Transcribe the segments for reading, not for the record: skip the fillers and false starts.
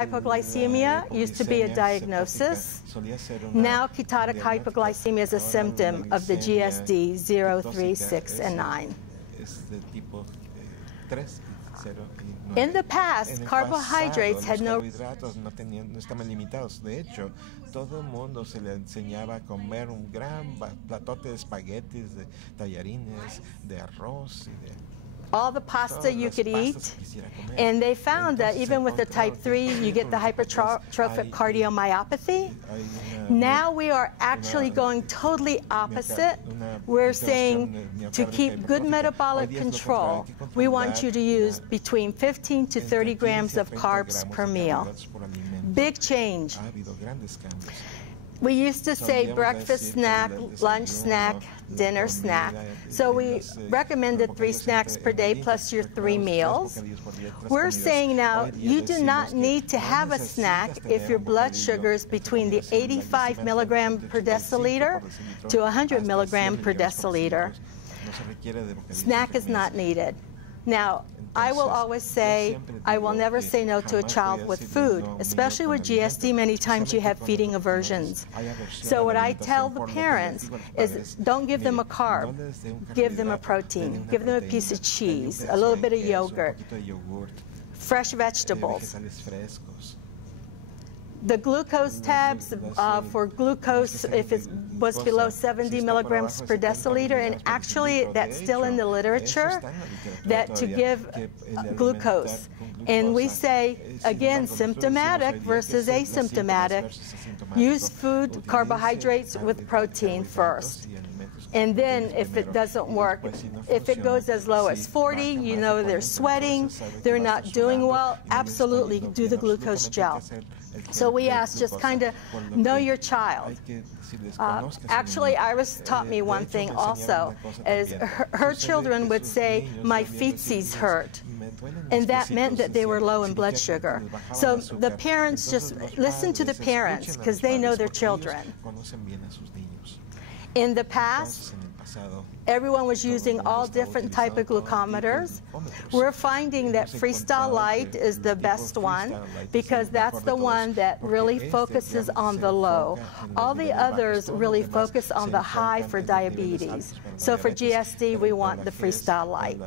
Hypoglycemia used to be a diagnosis. Now ketotic hypoglycemia is a symptom of the GSD 0, 3, 6, and 9. In the past, carbohydrates had no... estaban limitados. De hecho, todo el mundo se le enseñaba a comer un gran platote de espaguetis, de tallarines, de arroz y de... all the pasta you could eat, and they found that even with the type 3, you get the hypertrophic cardiomyopathy. Now we are actually going totally opposite. We're saying to keep good metabolic control, we want you to use between 15 to 30 grams of carbs per meal. Big change. We used to say breakfast snack, lunch snack, dinner snack. So we recommended 3 snacks per day plus your 3 meals. We're saying now you do not need to have a snack if your blood sugar is between the 85 milligram per deciliter to 100 milligram per deciliter. Snack is not needed. Now, I will always say, I will never say no to a child with food, especially with GSD. Many times you have feeding aversions. So what I tell the parents is don't give them a carb, give them a protein, give them a piece of cheese, a little bit of yogurt, fresh vegetables. The glucose tabs for glucose, if it was below 70 milligrams per deciliter, and actually that's still in the literature, that to give glucose. And we say, again, symptomatic versus asymptomatic, use food, carbohydrates with protein first. And then if it doesn't work, if it goes as low as 40, you know they're sweating, they're not doing well, absolutely do the glucose gel. So we ask, just kind of know your child. Actually, Iris taught me one thing also, is her children would say, my feetsies hurt. And that meant that they were low in blood sugar. So the parents, just listen to the parents, because they know their children. In the past, everyone was using all different type of glucometers. We're finding that Freestyle Light is the best one because that's the one that really focuses on the low. All the others really focus on the high for diabetes. So for GSD, we want the Freestyle Light.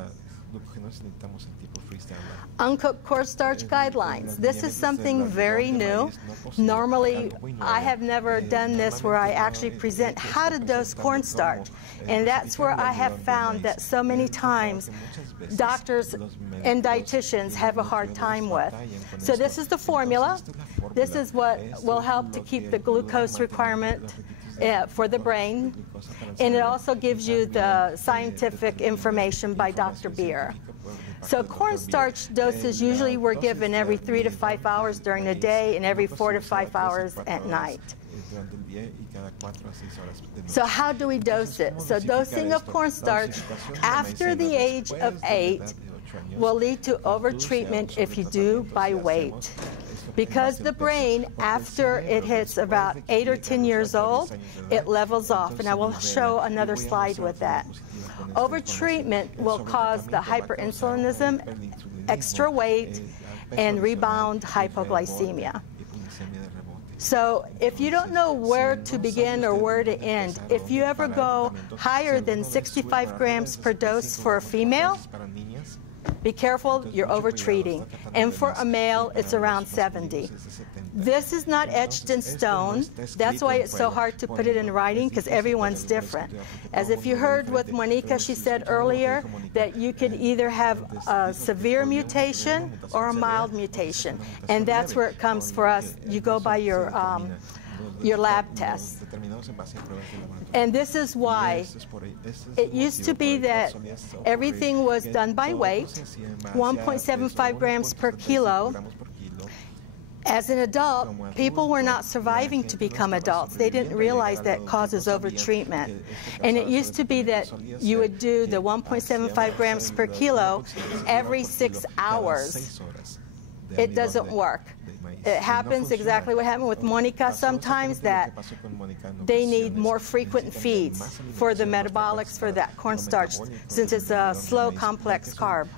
Uncooked cornstarch guidelines. This is something very new. Normally, I have never done this where I actually present how to dose cornstarch. And that's where I have found that so many times doctors and dietitians have a hard time with. So this is the formula. This is what will help to keep the glucose requirement for the brain. And it also gives you the scientific information by Dr. Beer. So cornstarch doses usually were given every 3 to 5 hours during the day and every 4 to 5 hours at night. So how do we dose it? So dosing of cornstarch after the age of 8 will lead to overtreatment if you do by weight. Because the brain, after it hits about 8 or 10 years old, it levels off. And I will show another slide with that. Overtreatment will cause the hyperinsulinism, extra weight, and rebound hypoglycemia. So if you don't know where to begin or where to end, if you ever go higher than 65 grams per dose for a female, be careful, you're overtreating. And for a male, it's around 70. This is not etched in stone. That's why it's so hard to put it in writing, because everyone's different. As if you heard with Monica, she said earlier that you could either have a severe mutation or a mild mutation. And that's where it comes for us. You go by your lab tests. And this is why. It used to be that everything was done by weight, 1.75 grams per kilo. As an adult, people were not surviving to become adults. They didn't realize that causes overtreatment. And it used to be that you would do the 1.75 grams per kilo every 6 hours. It doesn't work. It happens exactly what happened with Monica sometimes, that they need more frequent feeds for the metabolics for that cornstarch, since it's a slow, complex carb.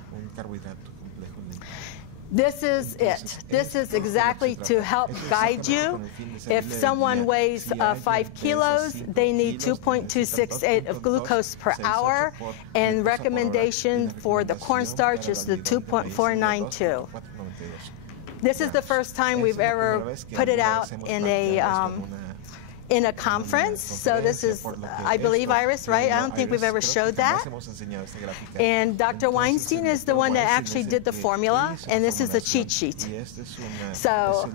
This is it. This is exactly to help guide you. If someone weighs 5 kilos, they need 2.268 of glucose per hour, and recommendation for the cornstarch is the 2.492. This is the first time we've ever put it out in a conference, so this is, I believe, Iris, right? I don't think we've ever showed that. And Dr. Weinstein is the one that actually did the formula, and this is a cheat sheet. So,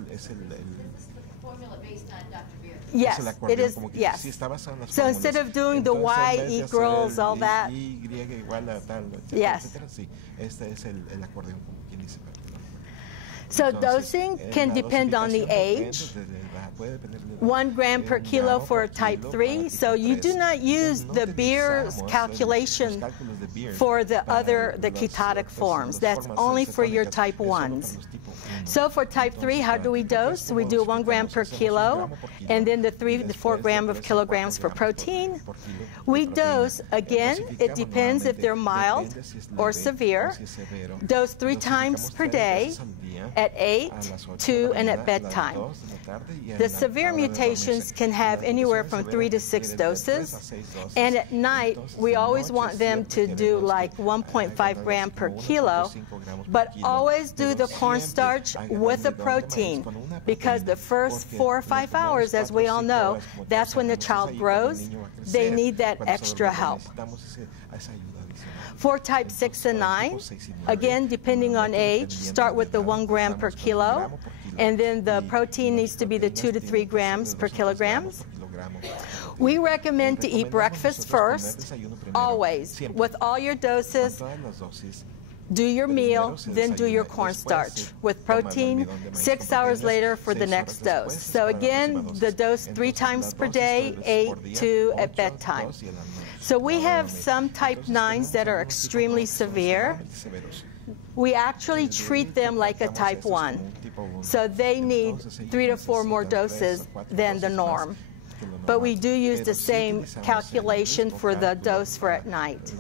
yes, it is, yes. So instead of doing the Y equals all that, yes. So dosing can depend on the age. 1 gram per kilo for type 3. So you do not use the Beer's calculation for the ketotic forms. That's only for your type 1s. So for type 3, how do we dose? We do 1 gram per kilo, and then the 3 to 4 grams of kilograms for protein. We dose, again, it depends if they're mild or severe. Dose 3 times per day, at 8, 2, and at bedtime. The severe mutations can have anywhere from 3 to 6 doses, and at night we always want them to do like 1.5 gram per kilo, but always do the cornstarch with a protein, because the first 4 or 5 hours, as we all know, that's when the child grows. They need that extra help. For type 6 and 9, again, depending on age, start with the 1 gram per kilo, and then the protein needs to be the 2 to 3 grams per kilograms. We recommend to eat breakfast first, always. With all your doses, do your meal, then do your cornstarch with protein 6 hours later for the next dose. So again, the dose 3 times per day, 8, 2 at bedtime. So we have some type 9s that are extremely severe. We actually treat them like a type 1. So they need 3 to 4 more doses than the norm. But we do use the same calculation for the dose for at night.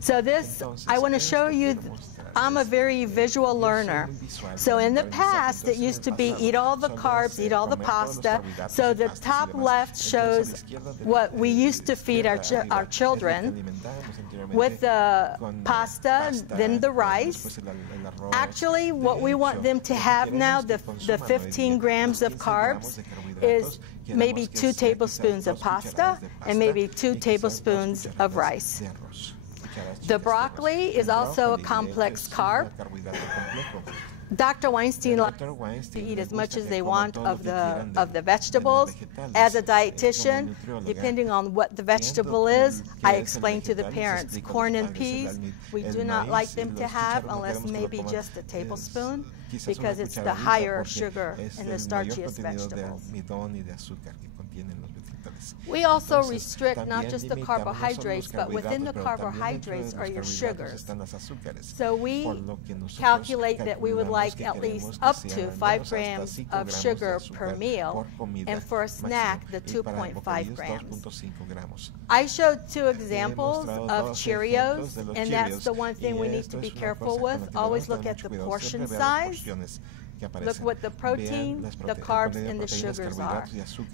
So this, I want to show you, I'm a very visual learner. So in the past, it used to be eat all the carbs, eat all the pasta. So the top left shows what we used to feed our children with the pasta, then the rice. Actually, what we want them to have now, the 15 grams of carbs, is maybe 2 tablespoons of pasta and maybe 2 tablespoons of rice. The broccoli is also a complex carb. Dr. Weinstein likes to eat as much as they want of the vegetables. As a dietitian, depending on what the vegetable is, I explain to the parents, corn and peas, we do not like them to have unless maybe just a tablespoon, because it's the higher sugar and the starchiest vegetables. We also restrict not just the carbohydrates, but within the carbohydrates are your sugars. So we calculate that we would like at least up to 5 grams of sugar per meal, and for a snack, the 2.5 grams. I showed 2 examples of Cheerios, and that's the one thing we need to be careful with. Always look at the portion size. Look what the protein, the carbs, and the sugars are.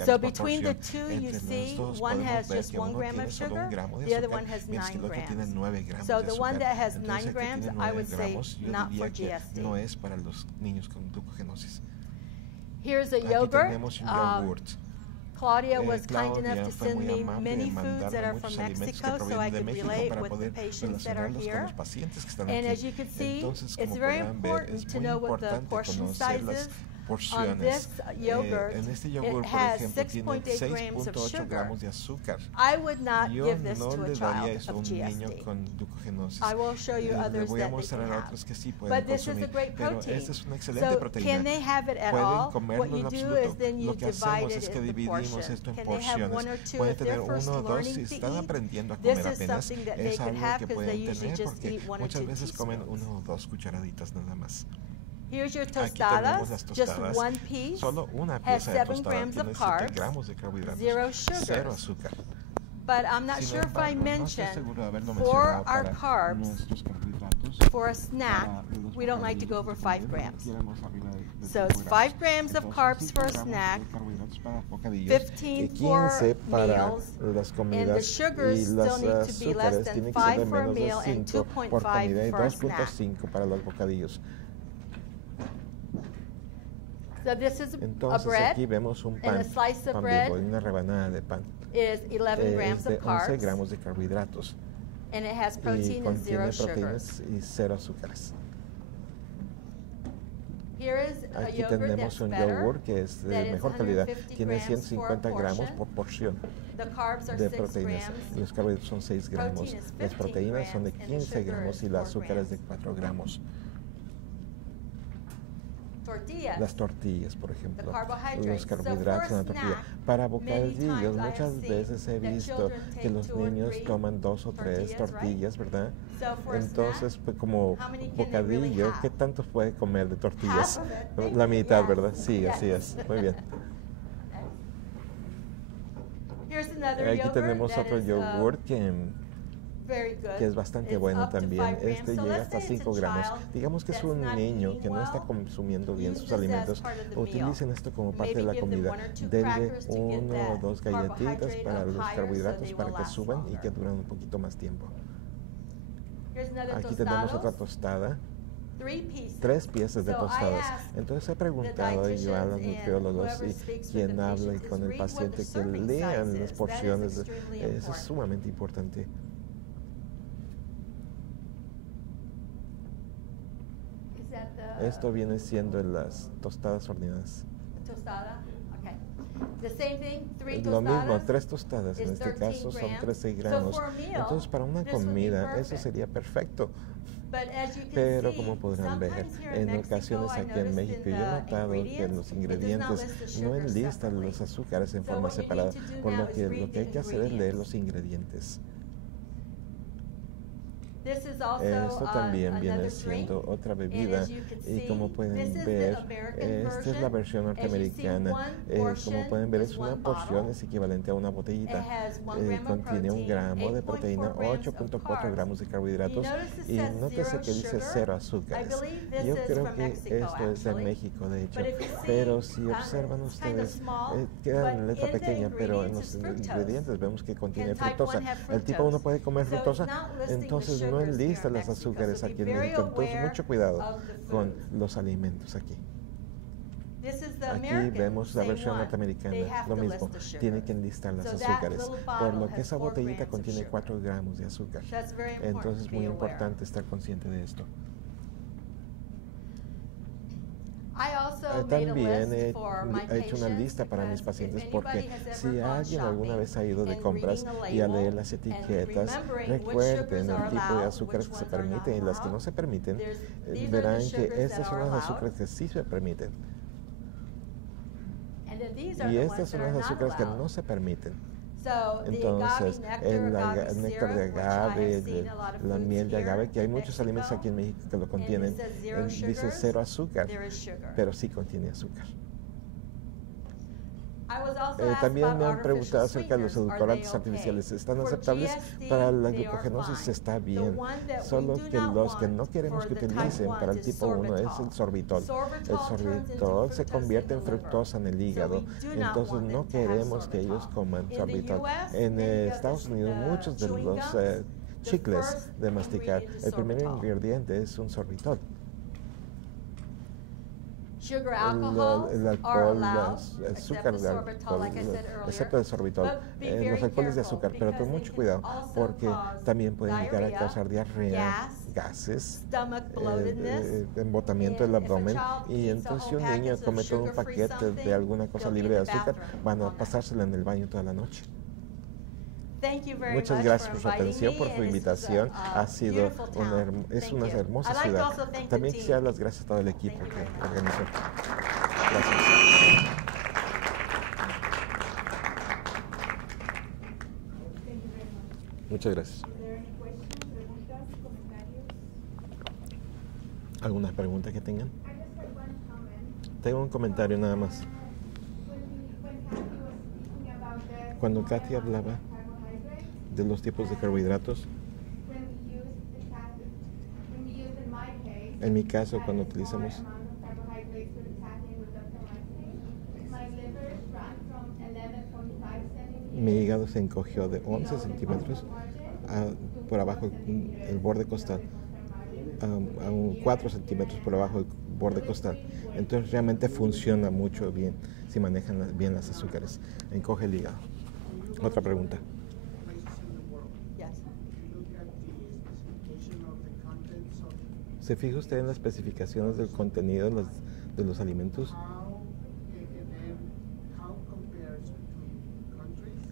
So between the 2, you see one has just 1 gram of sugar, the other one has 9 grams. So the one that has 9 grams, I would say not for GSD. Here's a yogurt. Claudia was kind enough to send me many foods that are from Mexico so I could relate with the patients that are here. And as you can see, it's very important to know what the portion size is. On this yogurt, it has 6.8 grams of sugar. I would not give this to a child of GSD. I will show you others that they can have. But this is a great protein. So can they have it at all? What you do is then you divide it into portions. Can they have 1 or 2 if they're first learning to eat? This is something that they could have because they usually just eat 1 or 2 teaspoons. Here's your tostadas, just 1 piece, has 7 grams of carbs, 0 sugars. But I'm not sure if I mentioned, for our carbs, For a snack, we don't like to go over 5 grams. So it's 5 grams of carbs for a snack, 15 for 15 para meals, las and the comidas sugars y still los need to be less azúcares than tienen que ser de 5 for a menos de meal and 5 por comida y 2.5 for a snack. 2.5 para los bocadillos. So this is a Entonces bread, aquí vemos un and pan, a slice of pan bread Bimbo, y una rebanada de pan. is 11 Es grams de of 11 carbs, gramos de carbohidratos and it has y protein and 0 contiene sugars. proteínas y 0 azúcares. Here is a Aquí yogurt tenemos that's un better, yogur que es that de is mejor calidad. 150 Tiene grams for a 150 gramos portion. por porción The carbs are de 6 proteínas. grams. Los carbohidratos son 6 gramos. Protein is Las 15 proteínas son de grams, and the 15 sugar gramos is y el 4 azúcar es de grams. 4 gramos. Tortillas. Las tortillas, por ejemplo, The carbohydrates. los carbohidratos en So la for a tortilla. snack, Para many bocadillos, times I have muchas seen veces he that visto children que take los 2 or niños 3 toman 2 o 3 tortillas, tortillas, ¿verdad? So for a Entonces, snack, pues, como how many can they really bocadillo, have? ¿qué tanto puede comer de tortillas? Half of it. Thank La you. mitad, Yes. ¿verdad? Sí, Yes. así es. Muy bien. Here's another Aquí yogurt tenemos that otro is, yogur very good. que es bastante It's bueno up to también. 5 grams. Este So llega let's hasta say it's a 5 gramos. child Digamos que es that's un not niño eating que no está well, consumiendo bien use sus this as alimentos. part of the meal. Utilicen esto como parte de Maybe la give them comida. 1 or 2 Denle crackers to get 1 o that 2 galletitas carbohydrate para up los higher so carbohidratos they para will que last suban y longer. que duren un poquito más tiempo. Here's another Aquí tenemos otra tostados, tostada. 3 pieces. 3 piezas de So I tostadas. asked Entonces he the preguntado yo a los dietitians and nutriólogos whoever y speaks for quien the habla patients con is el read what paciente the que serving lean size las is. porciones. That is extremely Eso es important. sumamente importante. Is that the Esto viene siendo en las tostadas horneadas. tostada? Okay. The same thing, 3 Lo mismo, tostadas 3 tostadas en is este 13 caso son grams. 13 So gramos. for a meal, Entonces para una this would be comida eso perfect. sería perfecto. But as you can Pero see, como podrán ver, sometimes here in en Mexico, ocasiones I aquí en noticed México in yo he the notado que en ingredients, los it does not ingredientes list the no sugar enlistan separately. los azúcares en So forma what you need separada, to do por now lo is que read lo que the hay que hacer es leer ingredients. los ingredientes. This is also Esto también viene another siendo drink. otra And bebida as you can y see, como pueden this is the ver, American esta es la versión version. As you see, norteamericana. one Como portion pueden ver is es una one porción, bottle. es equivalente a una botellita. It has 1 gram of Contiene 1 protein, gramo de 8.4 proteína, grams of 8.4 carbs. gramos de carbohidratos You notice it y says nótese zero que dice sugar. 0 I azúcares. believe this Yo is creo from que Mexico, esto es de actually. México, de hecho. But if you see, Pero si observan it's kind of ustedes, small, queda en but letra in the pequeña, pero en ingredients los is fructose. ingredientes vemos que contiene Can type fructosa. 1 have El tipo 1 fructose? puede comer So it's fructosa, not listing the entonces no sugars here enlista in los Mexico, azúcares so be aquí en very México. Entonces aware mucho cuidado of the con food. los alimentos aquí. This is the Aquí American, vemos la same versión one. norteamericana, They have lo to mismo, list the sugar. tiene que enlistar los So that azúcares, little por bottle lo que has esa 4 botellita grams of contiene sugar. 4 gramos de azúcar. So that's very important Entonces es to muy be aware. importante estar consciente de esto. I also made a También list for my he hecho una patients lista para mis because pacientes if porque anybody has si ever gone alguien alguna shopping vez ha ido de and compras reading a y a label leer las and etiquetas, remembering which recuerden sugars el are tipo de allowed, azúcares which que se ones are not permiten y las que no allowed, se permiten, these are verán the que sugars estas that son are las allowed. azúcares que sí se permiten And then these are y the estas ones son that are las not azúcares que allowed. no se permiten. So the Entonces, agave el nectar, agave néctar de syrup, which I agave, have seen a lot of la foods miel de here agave, que hay in muchos alimentos aquí en México que lo and contienen, it says zero dice sugars, 0 azúcar, there is sugar. pero sí contiene azúcar. I was also asked También about me han artificial preguntado acerca de los sweeteners. Are edulcorantes they artificiales. okay? ¿Están For aceptables? GSD, Para la they are glucogenosis fine. está The bien, one that we solo do que not los que want no queremos for que the type utilicen 1 para el is tipo 1 es el sorbitol. sorbitol. El Sorbitol turns into sorbitol se fructose convierte en in the liver. fructosa en el So hígado, we do not entonces want no them to have queremos que ellos sorbitol. coman In the sorbitol. US, En many of Estados the Unidos muchos de chewing los gums, the chicles first de masticar, ingredient is el primer sorbitol. ingrediente es un sorbitol. Sugar, El alcohol are alcohol, allowed, el except azúcar the de sorbitol, like I said excepto el earlier. sorbitol, But be very los alcoholes de careful azúcar, pero con because mucho they cuidado can also porque cause también pueden llegar a diarrhea, causar diarrea, gas, gases, stomach bloatedness, embotamiento del and if a abdomen child y eats a entonces si whole un niño package of come todo un sugar-free paquete something, de alguna cosa they'll be libre in de the azúcar, bathroom van a all night. pasársela en el baño toda la noche. Thank you very Muchas much gracias for por su inviting atención, me, por su and this is invitación. a Ha sido beautiful una, town. es Thank una you. hermosa I'd like to ciudad. also thank the También team. quisiera dar las gracias a todo el equipo Thank you que very much. organizó. Gracias. Muchas gracias. ¿Alguna pregunta que tengan? Tengo un comentario nada más. Cuando Katy hablaba de los tipos de carbohidratos, En mi caso, cuando utilizamos mi hígado se encogió de 11 centímetros por abajo el borde costal, a 4 centímetros por abajo el borde costal. Entonces realmente funciona mucho bien si manejan bien las azúcares. Encoge el hígado. Otra pregunta. ¿Se fija usted en las especificaciones del contenido de los alimentos?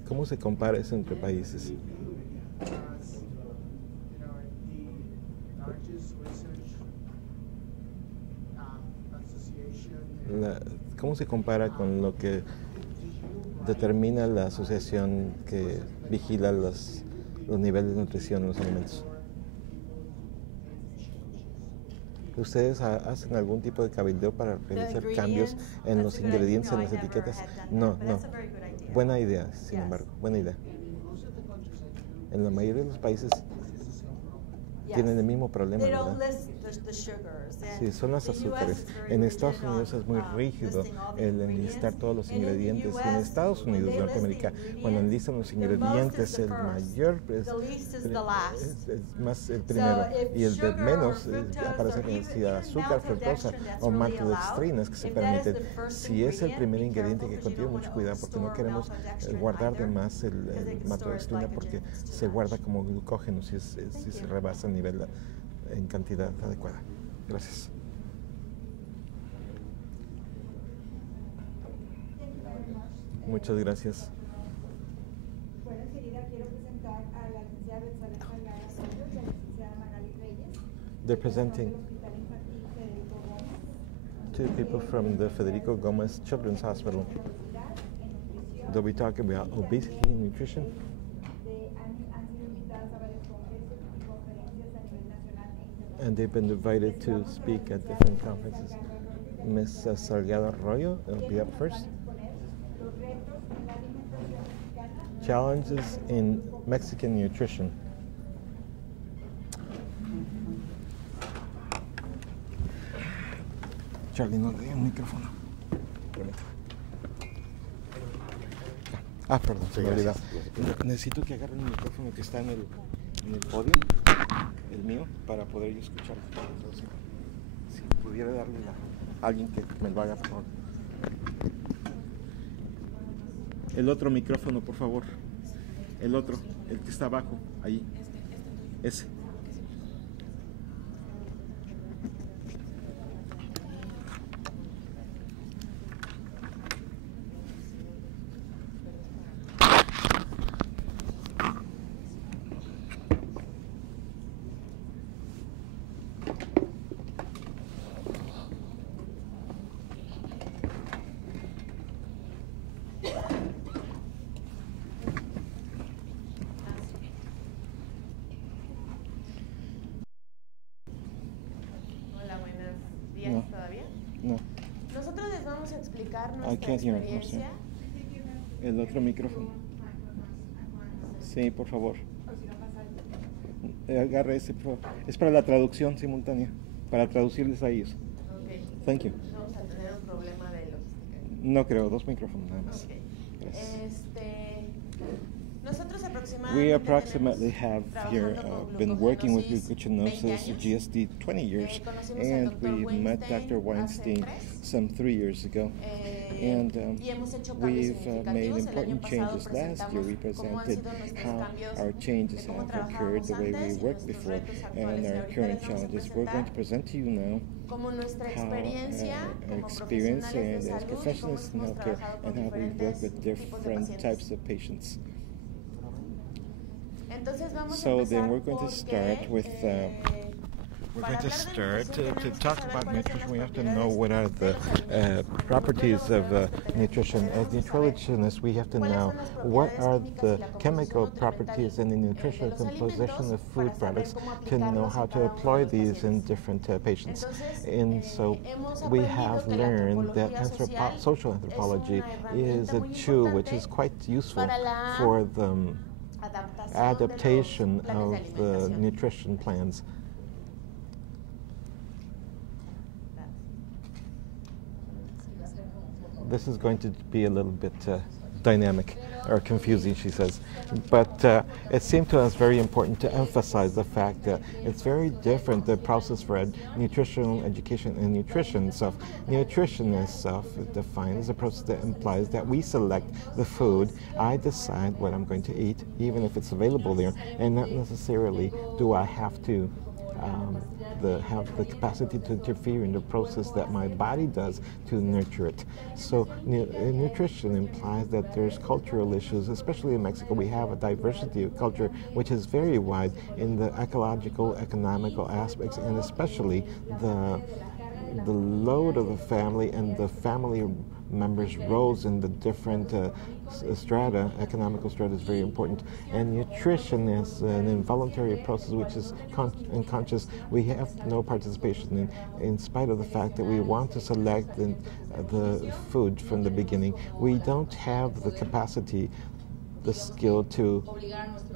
¿Cómo se compara eso entre países? ¿Cómo se compara con lo que determina la asociación que vigila los niveles de nutrición en los alimentos? ¿Ustedes hacen algún tipo de cabildeo para realizar cambios en los ingredientes en las etiquetas? No. Buena idea, sin embargo, buena idea. En la mayoría de los países tienen el mismo problema, ¿verdad? Sí, son los azúcares. En Estados Unidos es muy rígido el enlistar todos los ingredientes. Y en Estados Unidos, Norteamérica, cuando enlistan los ingredientes, el mayor es más el primero. Y el de menos aparece como si azúcar, fructosa o maltodextrinas que se permiten. Si es el primer ingrediente, que contiene mucho cuidado porque no queremos guardar de más el maltodextrina porque se guarda como glucógeno si se rebasa el nivel en cantidad adecuada. Gracias. Muchas gracias. Bueno, enseguida quiero presentar a la licenciada y a la licenciada Manali Reyes. They're presenting two people from the Federico Gomez Children's Hospital. They'll be talking about obesity and nutrition. And they've been invited to speak at different conferences. Ms. Salgado Arroyo will be up first. Challenges in Mexican nutrition. Charlie, no le dé un micrófono. Perdón, se me olvidó. Necesito que agarren el micrófono que está en el podio, el mío, para poder yo escuchar. Si pudiera darle a alguien que me lo haga, por favor. El otro micrófono, por favor. El otro, el que está abajo, ahí. Ese. Nuestra experiencia. El otro micrófono. Sí, por favor. Agarre ese, por favor. Es para la traducción simultánea, para traducirles a ellos. Okay. Thank you. Vamos a tener un problema de logística. No creo, 2 micrófonos nada más. Okay. Gracias. Nosotros We approximately have here been working with glucogenosis, GSD, 20 years, and we met Dr. Weinstein some 3 years ago. And we've made important changes. Last year we presented how our changes have occurred, the way we worked before, and our current challenges. We're going to present to you now how our experience and as professionals in healthcare and how we work with different types of patients. So then we're going to start with to talk about nutrition. We have to know what are the properties of nutrition. As nutritionists, we have to know what are the chemical properties and the nutritional composition of food products to know how to employ these in different patients. And so we have learned that social anthropology is a tool which is quite useful for the adaptation of the nutrition plans. This is going to be a little bit dynamic or confusing, she says. But it seemed to us very important to emphasize the fact that it's very different, the process for nutritional education and nutrition itself. Nutrition itself defined as a process that implies that we select the food. I decide what I'm going to eat, even if it's available there, and not necessarily do I have to have the capacity to interfere in the process that my body does to nurture it. So nutrition implies that there's cultural issues, especially in Mexico. We have a diversity of culture which is very wide in the ecological, economical aspects, and especially the load of the family and the family members' roles in the different strata, economical strata, is very important. And nutrition is an involuntary process which is unconscious. We have no participation in spite of the fact that we want to select the food from the beginning. We don't have the capacity, the skill to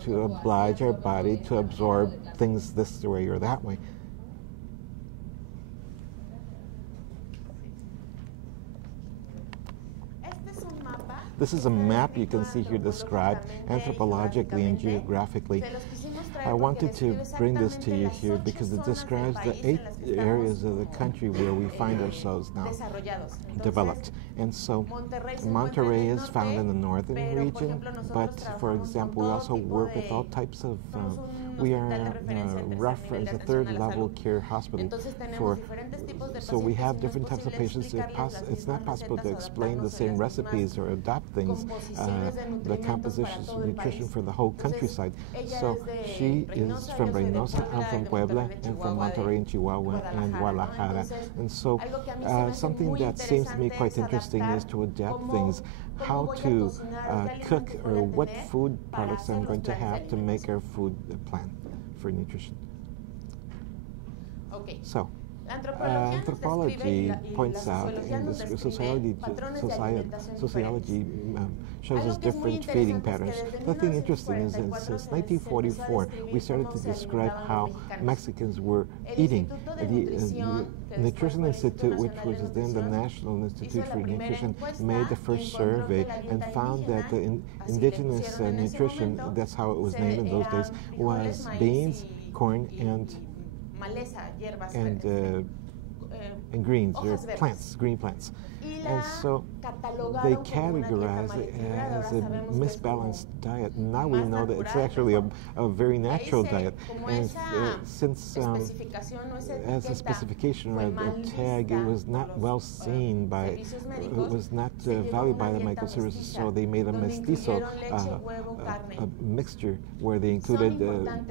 oblige our body to absorb things this way or that way. This is a map you can see here described anthropologically and geographically. I wanted to bring this to you here because it describes the 8 areas of the country where we find ourselves now developed. And so Monterrey is found in the northern region, but for example, we also work with all types of, we are reference a 3rd level care hospital so we have different types of patients. It's not possible to explain the same recipes or adopt things, the compositions of nutrition for the whole countryside. So she is from Reynosa, I'm from Puebla, and from Monterrey and Chihuahua and Guadalajara. And so something that seems to me quite interesting is to adapt things, how to cook or what food products I'm going to have to make our food plan for nutrition. So anthropology points out, and sociology shows us different feeding patterns. The thing interesting is that since 1944, we started to describe how Mexicans were eating. The Nutrition Institute, which was then the National Institute for Nutrition, made the first survey and found that the indigenous nutrition, that's how it was named in those days, was beans, corn, and greens, or plants, green plants. And so they categorize it as a misbalanced diet. Now we know that it's actually a very natural diet. And since as a specification or a tag, it was not well seen by, it was not valued by the medical services, so they made a mestizo, a mixture where they included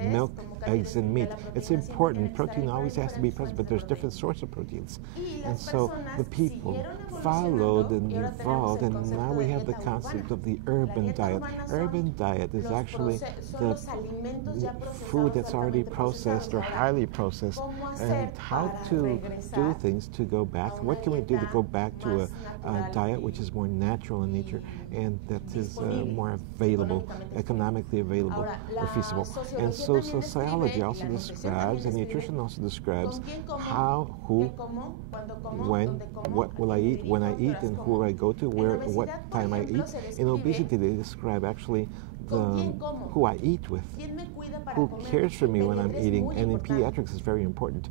milk, eggs, and meat. It's important. Protein always has to be present, but there's different sorts of proteins. And so the people followed and evolved, and now we have the concept of the urban diet. Urban diet is actually the food that's already processed or highly processed, and how to do things to go back. What can we do to go back to a diet which is more natural in nature and that is more available, economically available or feasible? And so sociology also describes, and nutrition also describes how, who, when, what will I eat, when I eat, and who I go to, where, what time I eat. In obesity, they describe actually who I eat with, who cares for me when I'm eating, and in pediatrics it's very important.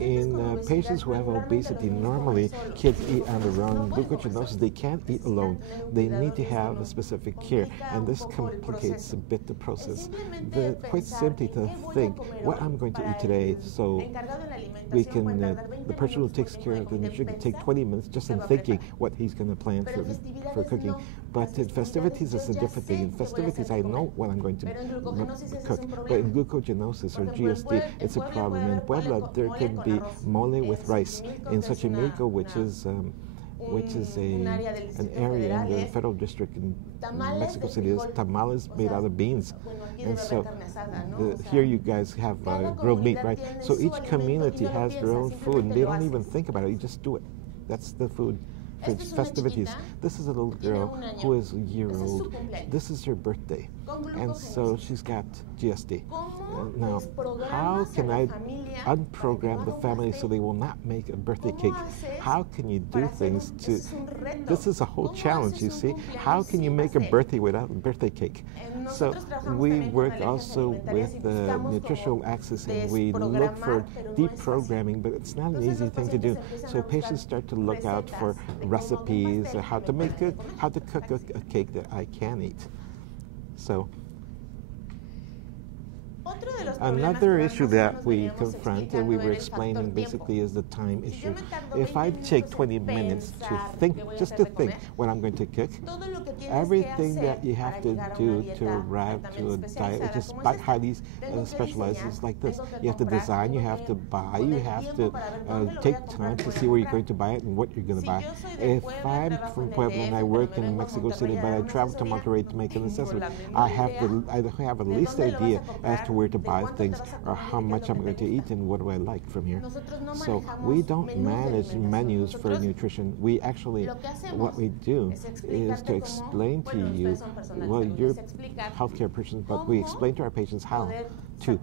In patients who have obesity, normally kids eat on their own. Glucogenosis, they can't eat alone. They need to have a specific care, and this complicates a bit the process. Quite simply to think what I'm going to eat today, so we can, the person who takes care of the nutrition can take 20 minutes just in thinking what he's going to plan for cooking. But in festivities, it's a different thing. In festivities, I know what I'm going to cook. But in glucogenosis or GSD, it's a problem. In Puebla, there can be mole with rice. In Xochimilco, which is an area in the federal district in Mexico City, is tamales made out of beans. And so here you guys have grilled meat, right? So each community has their own food, and they don't even think about it. You just do it. That's the food. Festivities. This is a little girl who is a year old. This is her birthday. and so she's got GSD. Now, how can I unprogram the family so they will not make a birthday cake? How can you do things to... This is a whole challenge, you see. How can you make a birthday without a birthday cake? So we work also with the nutritional axis, and we look for deprogramming, but it's not an easy thing to do. So patients start to look out for recipes, how to make it, how to cook a cake that I can eat. So another issue that we confront, and we were explaining basically, is the time issue. If I take 20 minutes to think, just to think what I'm going to cook, everything that you have to do to arrive to a diet, which is highly specialized, is like this. You have to design, you have to buy, you have to take time to see where you're going to buy it and what you're going to buy. If I'm from Puebla and I work in Mexico City, but I travel to Monterrey to make an assessment, I have at least idea as to where to buy things, or how much I'm going to eat, and what do I like from here. So we don't manage menus for nutrition. We actually, what we do is to explain to you, well, you're healthcare persons, but we explain to our patients how to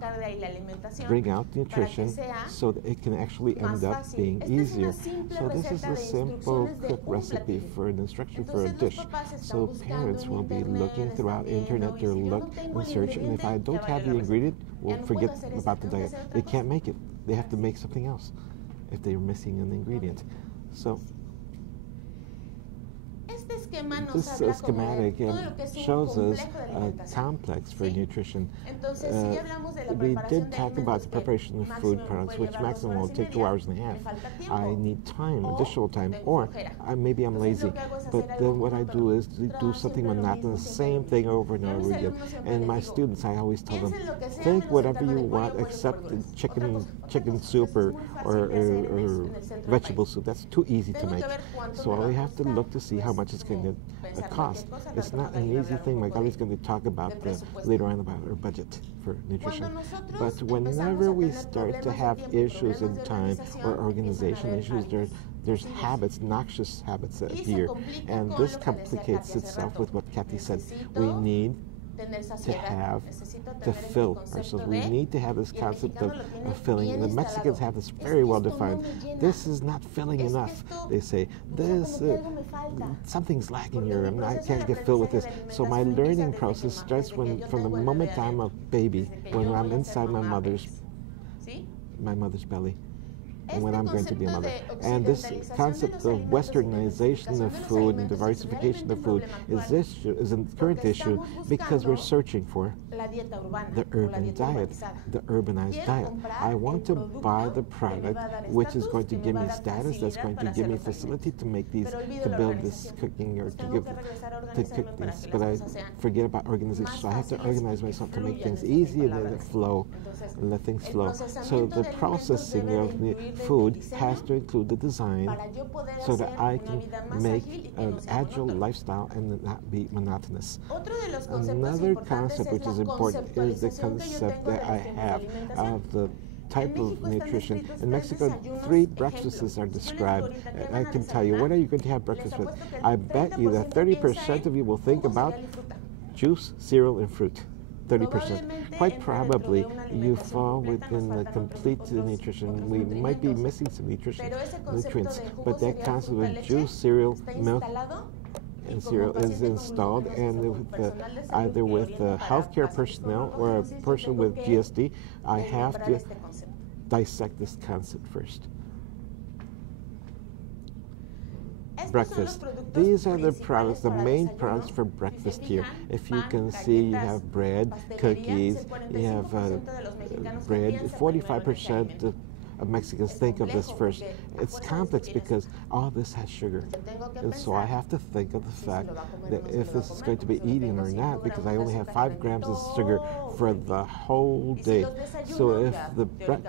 bring out nutrition so that it can actually end up being easier. So this is a simple cook recipe for an instruction for a dish. So parents will be looking throughout internet to look and search, and if I don't have the ingredient, we'll forget about the diet. They can't make it. They have to make something else if they're missing an ingredient. So this schematic shows us a complex for nutrition. We did talk about the preparation of food products, which maximum will take 2 hours and a half. I need time, additional time, or maybe I'm lazy. But then what I do is do something monotonous, the same thing over and over again. And my students, I always tell them, think whatever you want except chicken soup or vegetable soup. That's too easy to make. So we have to look to see how much it's going to cost. It's not an easy thing. Magali's going to talk about later on about our budget for nutrition. But whenever we start to have issues in time or organization issues, there's habits, noxious habits that appear. And this complicates itself with what Kathy said. We need to fill ourselves. We need to have this concept of filling. And the Mexicans have this very well defined. This is not filling enough. They say, this, something's lacking here, and I can't get filled with this. So my learning process starts from the moment I'm a baby, when I'm inside my mother's belly, and when I'm going to be a mother. And this concept of westernization of food and diversification of food is a current issue because we're searching for the urban diet, the urbanized diet. I want to buy the product which is going to give me status, that's going to give me facility to make these, to build this cooking, or to cook these. But I forget about organization. So I have to organize myself to make things easy and let it flow, and let things flow. So the processing of the food has to include the design so that I can make an agile lifestyle and not be monotonous. Another concept which is important is the concept that I have of the type of nutrition. In Mexico, 3 breakfasts are described. I can tell you, what are you going to have breakfast with? I bet you that 30% of you will think about juice, cereal, and fruit. 30%. Quite probably you fall within the complete nutrition. We might be missing some nutrients, but that concept of juice, cereal, milk, and cereal is installed, and either with healthcare personnel or a person with GSD, I have to dissect this concept first. Breakfast. These are the products, the main products for breakfast here. If you can see, you have bread, cookies, you have bread. 45% of Mexicans think of this first. It's complex because all this has sugar. And so I have to think of the fact that if this is going to be eating or not, because I only have 5 grams of sugar for the whole day. So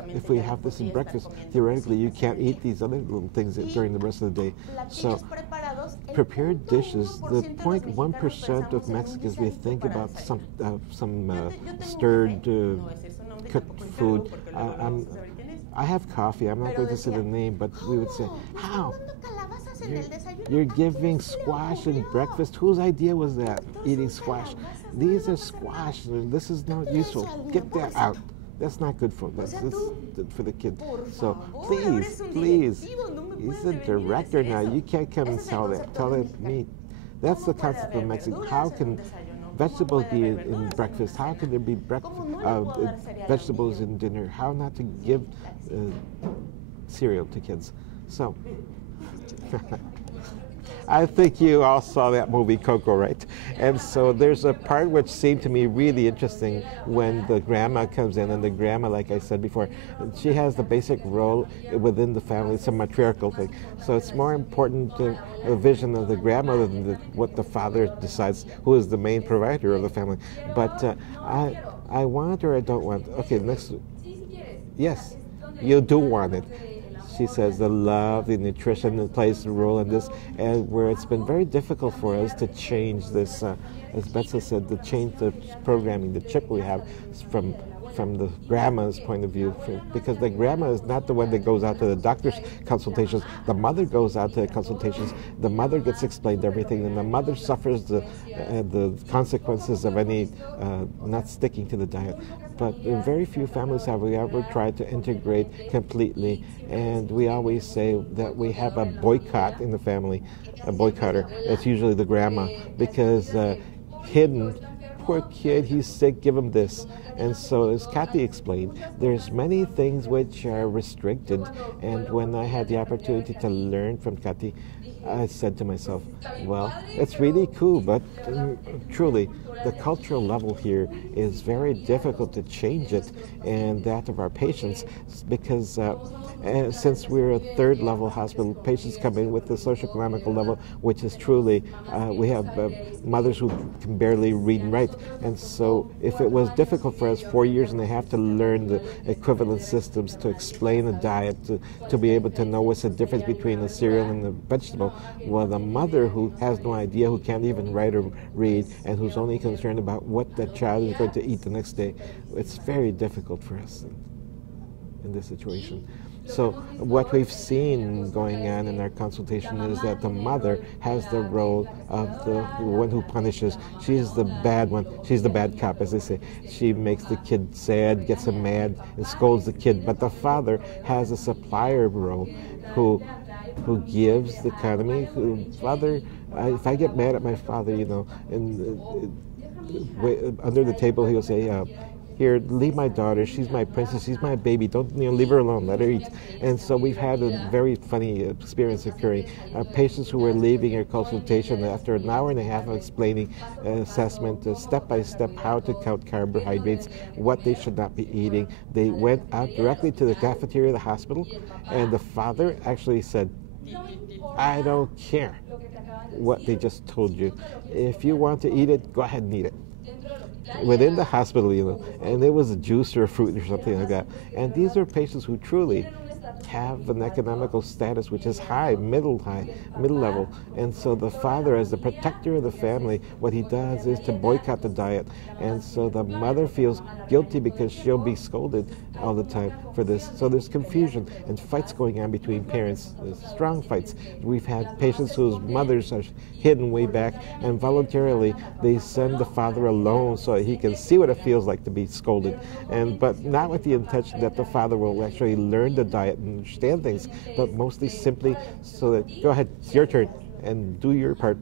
if we have this in breakfast, theoretically you can't eat these other little things during the rest of the day. So prepared dishes, the 0.1% of Mexicans, we think about some stirred cooked food. I have coffee. I'm not going to say the name, but we would say, how? You're giving squash in breakfast? Whose idea was that, eating squash? these are squash. This is not useful. Get that out. That's not good for this for the kid. So please, he's a director now. You can't come and tell that meat. That's the concept of Mexico. How can vegetables be in breakfast? How can there be vegetables in dinner? How not to give cereal to kids? So, I think you all saw that movie Coco, right? And so there's a part which seemed to me really interesting when the grandma comes in, and the grandma, like I said before, she has the basic role within the family. It's a matriarchal thing. So it's more important a vision of the grandmother than what the father decides, who is the main provider of the family. But I want or I don't want. Okay, next. Yes, you do want it. She says the love, the nutrition plays a role in this, and where it's been very difficult for us to change this, as Betsy said, to change the programming, the chip we have from the grandma's point of view, because the grandma is not the one that goes out to the doctor's consultations. The mother goes out to the consultations. The mother gets explained everything, and the mother suffers the consequences of any not sticking to the diet. But in very few families have we ever tried to integrate completely, and we always say that we have a boycott in the family, a boycotter. It's usually the grandma, because hidden, poor kid, he's sick, give him this. And so, as Kathy explained, there's many things which are restricted, and when I had the opportunity to learn from Kathy, I said to myself, well, it's really cool, but truly, the cultural level here is very difficult to change it, and that of our patients, because since we're a third level hospital, patients come in with the socioeconomical level, which is truly, we have mothers who can barely read and write. And so if it was difficult for us 4 years and a half to learn the equivalent systems to explain a diet, to be able to know what's the difference between a cereal and a vegetable, well, the mother who has no idea, who can't even write or read, and who's only concerned about what the child is going to eat the next day, it's very difficult for us in this situation. So what we've seen going on in our consultation is that the mother has the role of the one who punishes. She's the bad one. She's the bad cop, as they say. She makes the kid sad, gets him mad, and scolds the kid. But the father has a supplier role who gives the economy. Father, if I get mad at my father, you know, and under the table he'll say, here, leave my daughter. She's my princess. She's my baby. Don't, leave her alone. Let her eat. And so we've had a very funny experience occurring. Patients who were leaving our consultation after an hour and a half of explaining assessment, step by step, how to count carbohydrates, what they should not be eating. They went out directly to the cafeteria of the hospital, and the father actually said, I don't care what they just told you. If you want to eat it, go ahead and eat it. Within the hospital, and it was a juice or a fruit or something like that. And these are patients who truly have an economical status which is middle level. And so the father, as the protector of the family, what he does is to boycott the diet. And so the mother feels guilty because she'll be scolded all the time for this. So there's confusion and fights going on between parents, strong fights. We've had patients whose mothers are hidden way back, and voluntarily they send the father alone so he can see what it feels like to be scolded, but not with the intention that the father will actually learn the diet and understand things, but mostly simply so that, go ahead, it's your turn and do your part,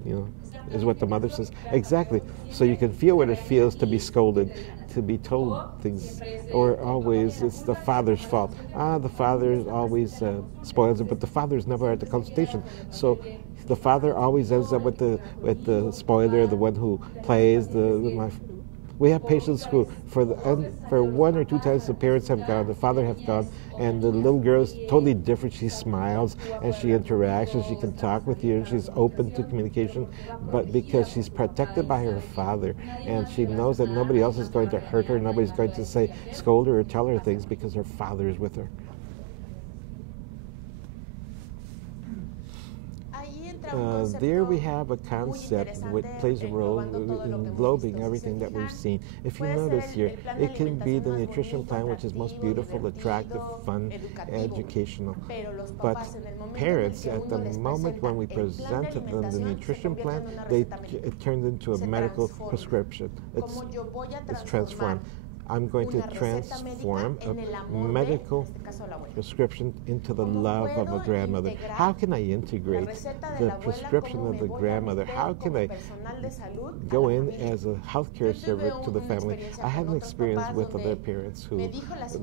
is what the mother says. Exactly. So you can feel what it feels to be scolded, to be told things, or always it's the father's fault. The father always spoils it, but the father is never at the consultation. So the father always ends up with the spoiler, the one who plays we have patients who, for 1 or 2 times the parents have gone, the father have gone, and the little girl is totally different. She smiles and she interacts and she can talk with you and she's open to communication, but because she's protected by her father and she knows that nobody else is going to hurt her, nobody's going to scold her or tell her things because her father is with her. Ahí there we have a concept which plays a role in englobing everything that we've seen. If you notice here, it can be the nutrition plan, which is most beautiful, attractive, fun, educational. But parents, at the moment when we presented them the nutrition plan, it turned into a medical prescription. It's transformed. I'm going to transform a medical prescription into the love of a grandmother. How can I integrate the prescription of the grandmother? How can I go in as a healthcare servant to the family? I had an experience with other parents who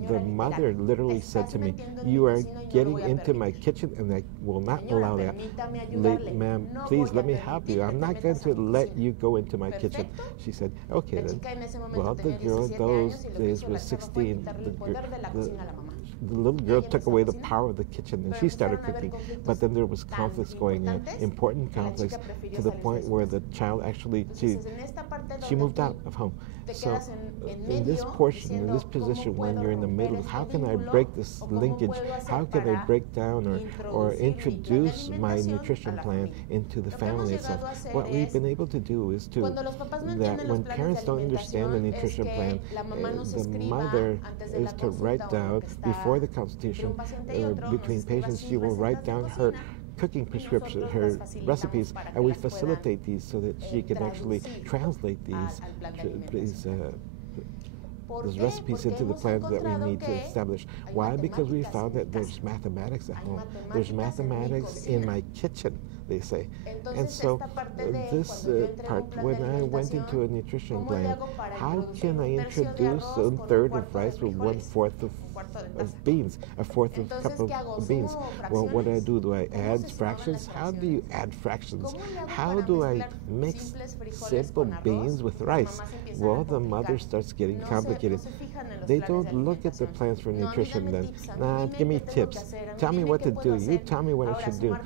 the mother literally said to me, "You are getting into my kitchen and I will not allow that. Ma'am, please let me help you. I'm not going to let you go into my kitchen." She said, "Okay then." Well, the girl, those days was 16. The little girl took away the power of the kitchen and she started cooking. But then there was conflicts going on, important conflicts, to the point where the child actually, she moved out of home. So in this portion, in this position, when you're in the middle, how can I break this linkage? How can I break down or introduce my nutrition plan into the family itself? What we've been able to do is that when parents don't understand the nutrition plan, the mother is to write down before the consultation between patients, she will write down her cooking prescription, her recipes, and we facilitate these so that she can actually translate these recipes into the plans that we need to establish. Why? Because we found that there's mathematics at home. There's mathematics in my kitchen, they say. And so this part, when I went into a nutrition plan, how can I introduce a third of rice with 1/4 of beans, a fourth of a cup of beans? Well, what do? Do I add fractions? How do you add fractions? How do I mix simple beans with rice? Well, the mother starts getting complicated. They don't look at the plans for nutrition then. Nah, give me tips. Tell me what to do. You tell me what I should do.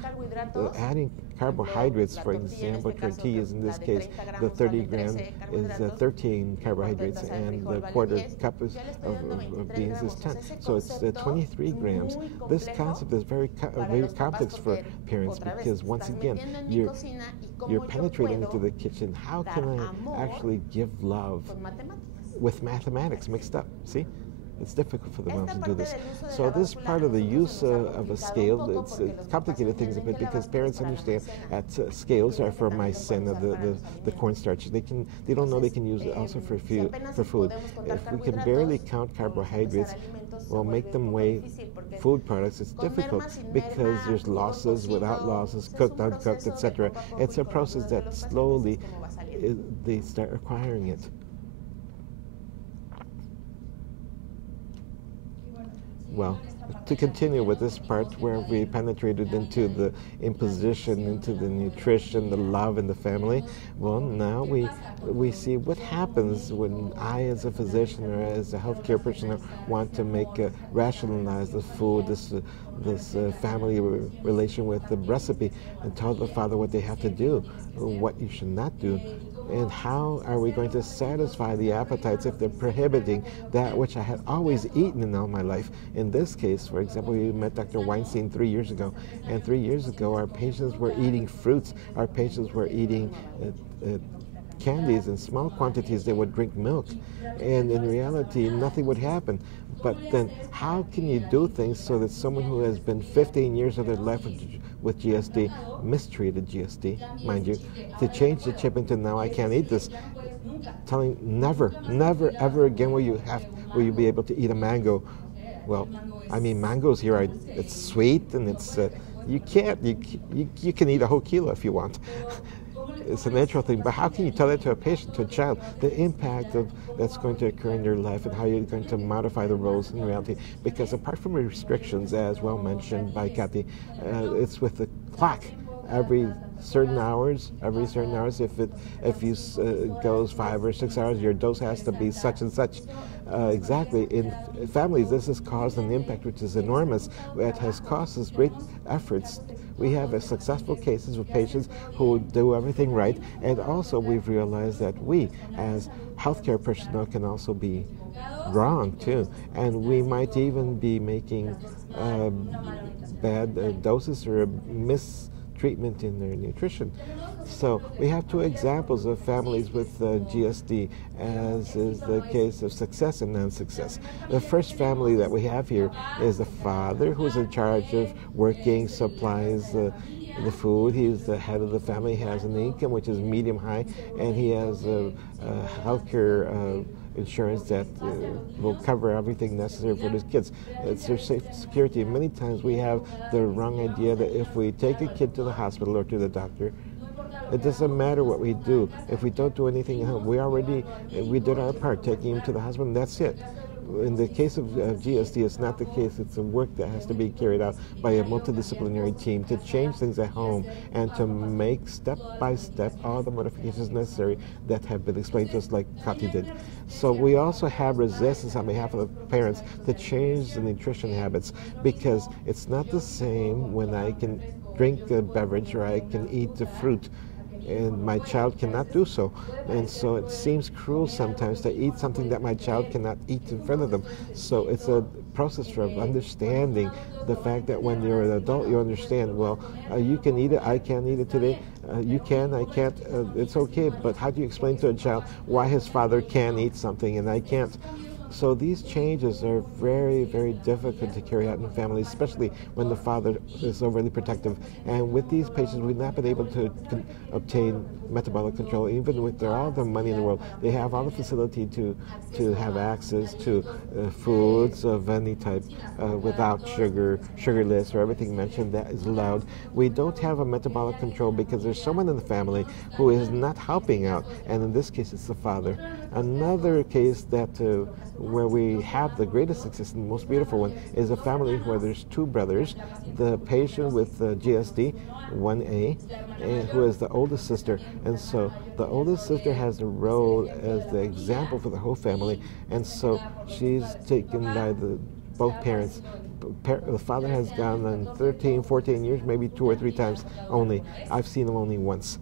Adding carbohydrates, for example, tortillas in this case, the 30 gram is 13 carbohydrates and the quarter cup of beans is 10. So it's 23 grams. This concept is very complex for parents because, once again, you're penetrating into the kitchen. How can I actually give love with mathematics mixed up? See? It's difficult for the moms to do this. So this part of the use of a scale, it's complicated things a bit because parents understand that scales are for mycin, the cornstarch. They don't know they can use it also for food. If we can barely count carbohydrates, we'll make them weigh food products. It's difficult because there's losses, without losses, cooked, uncooked, etc. It's a process that slowly they start acquiring it. Well, to continue with this part where we penetrated into the imposition, into the nutrition, the love in the family, well, now we see what happens when I, as a physician or as a healthcare personnel, want to rationalize the food, this family relation with the recipe, and tell the father what they have to do, what you should not do. And how are we going to satisfy the appetites if they're prohibiting that which I had always eaten in all my life? In this case, for example, we met Dr. Weinstein 3 years ago, and 3 years ago our patients were eating fruits, our patients were eating candies in small quantities. They would drink milk, and in reality nothing would happen. But then how can you do things so that someone who has been 15 years of their life with GSD, mistreated GSD, mind you, to change the chip into now I can't eat this, telling never, ever again will you be able to eat a mango. Well, I mean, mangoes here, it's sweet and it's you can eat a whole kilo if you want. It's a natural thing, but how can you tell that to a patient, to a child, the impact that's going to occur in their life and how you're going to modify the roles in reality? Because apart from restrictions, as well mentioned by Kathy, it's with the clock. Every certain hours, if you goes 5 or 6 hours, your dose has to be such and such. Exactly. In families, this has caused an impact which is enormous. It has cost us great efforts. We have successful cases with patients who do everything right, and also we've realized that we, as healthcare personnel, can also be wrong too, and we might even be making bad doses or treatment in their nutrition. So we have two examples of families with GSD, as is the case of success and non-success. The first family that we have here is the father, who's in charge of working, supplies the food. He's the head of the family, has an income which is medium-high, and he has a healthcare insurance that will cover everything necessary for his kids. It's their safe security. Many times we have the wrong idea that if we take a kid to the hospital or to the doctor, it doesn't matter what we do. If we don't do anything at home, we did our part, taking him to the hospital, and that's it. In the case of GSD, it's not the case. It's a work that has to be carried out by a multidisciplinary team to change things at home and to make step by step all the modifications necessary that have been explained to us, like Kati did. So we also have resistance on behalf of the parents to change the nutrition habits, because it's not the same when I can drink a beverage or I can eat the fruit, and my child cannot do so. And so it seems cruel sometimes to eat something that my child cannot eat in front of them. So it's a process of understanding the fact that when you're an adult, you understand, well, you can eat it, I can't eat it today. You can, I can't, it's okay, but how do you explain to a child why his father can eat something and I can't? So these changes are very, very difficult to carry out in families, especially when the father is overly protective. And with these patients, we've not been able to obtain metabolic control, even with all the money in the world. They have all the facility to have access to foods of any type without sugar, sugarless, or everything mentioned that is allowed. We don't have a metabolic control because there's someone in the family who is not helping out, and in this case, it's the father. Another case that where we have the greatest success and the most beautiful one is a family where there's two brothers. The patient with GSD, 1A, who is the oldest sister. And so the oldest sister has a role as the example for the whole family. And so she's taken by both parents. The father has gone on 13, 14 years, maybe 2 or 3 times only. I've seen him only once.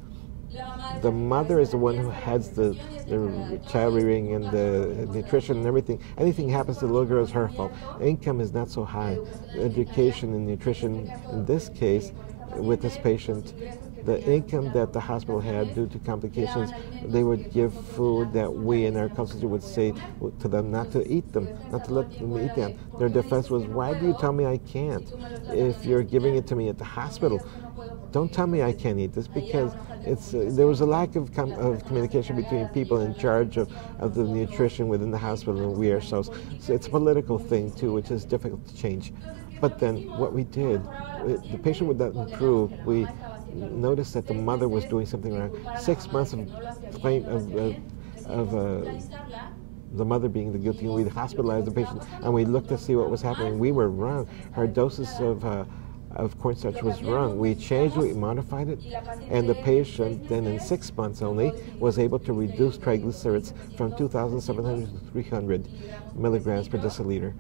The mother is the one who heads the child rearing and the nutrition and everything. Anything happens to the little girl is her fault. Income is not so high. Education and nutrition, in this case, with this patient, the income that the hospital had due to complications, they would give food that we in our council would say to them not to eat them, not to let them eat them. Their defense was, why do you tell me I can't? If you're giving it to me at the hospital, don't tell me I can't eat this, because there was a lack of communication between people in charge of the nutrition within the hospital and we ourselves. So it's a political thing too, which is difficult to change. But then what we did, the patient would not improve. We noticed that the mother was doing something wrong. 6 months of the mother being the guilty, we hospitalized the patient and we looked to see what was happening. We were wrong. Her doses of cornstarch was wrong. We changed it, we modified it, and the patient then in 6 months only was able to reduce triglycerides from 2,700 to 300 milligrams per deciliter.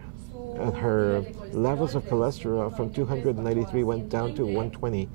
Her levels of cholesterol from 293 went down to 120.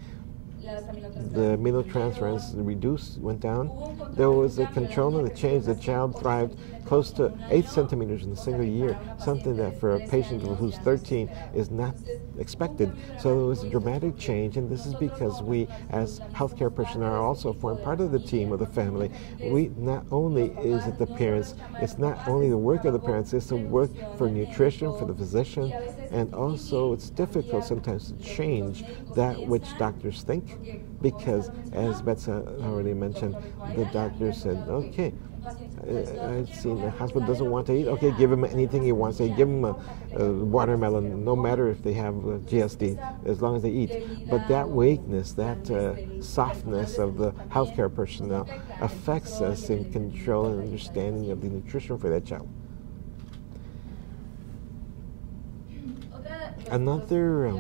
The aminotransferase went down. There was a control and a change. The child thrived close to 8 centimeters in a single year, something that for a patient who's 13 is not expected. So it was a dramatic change, and this is because we, as healthcare personnel, are also form part of the team of the family. We not only is it the parents, it's not only the work of the parents, it's the work for nutrition, for the physician, and also it's difficult sometimes to change that which doctors think, because as Betsa already mentioned, the doctor said, okay, I've seen the hospital doesn't want to eat. Okay, give him anything he wants. They give him a watermelon, no matter if they have GSD, as long as they eat. But that weakness, that softness of the healthcare personnel affects us in control and understanding of the nutrition for that child. Another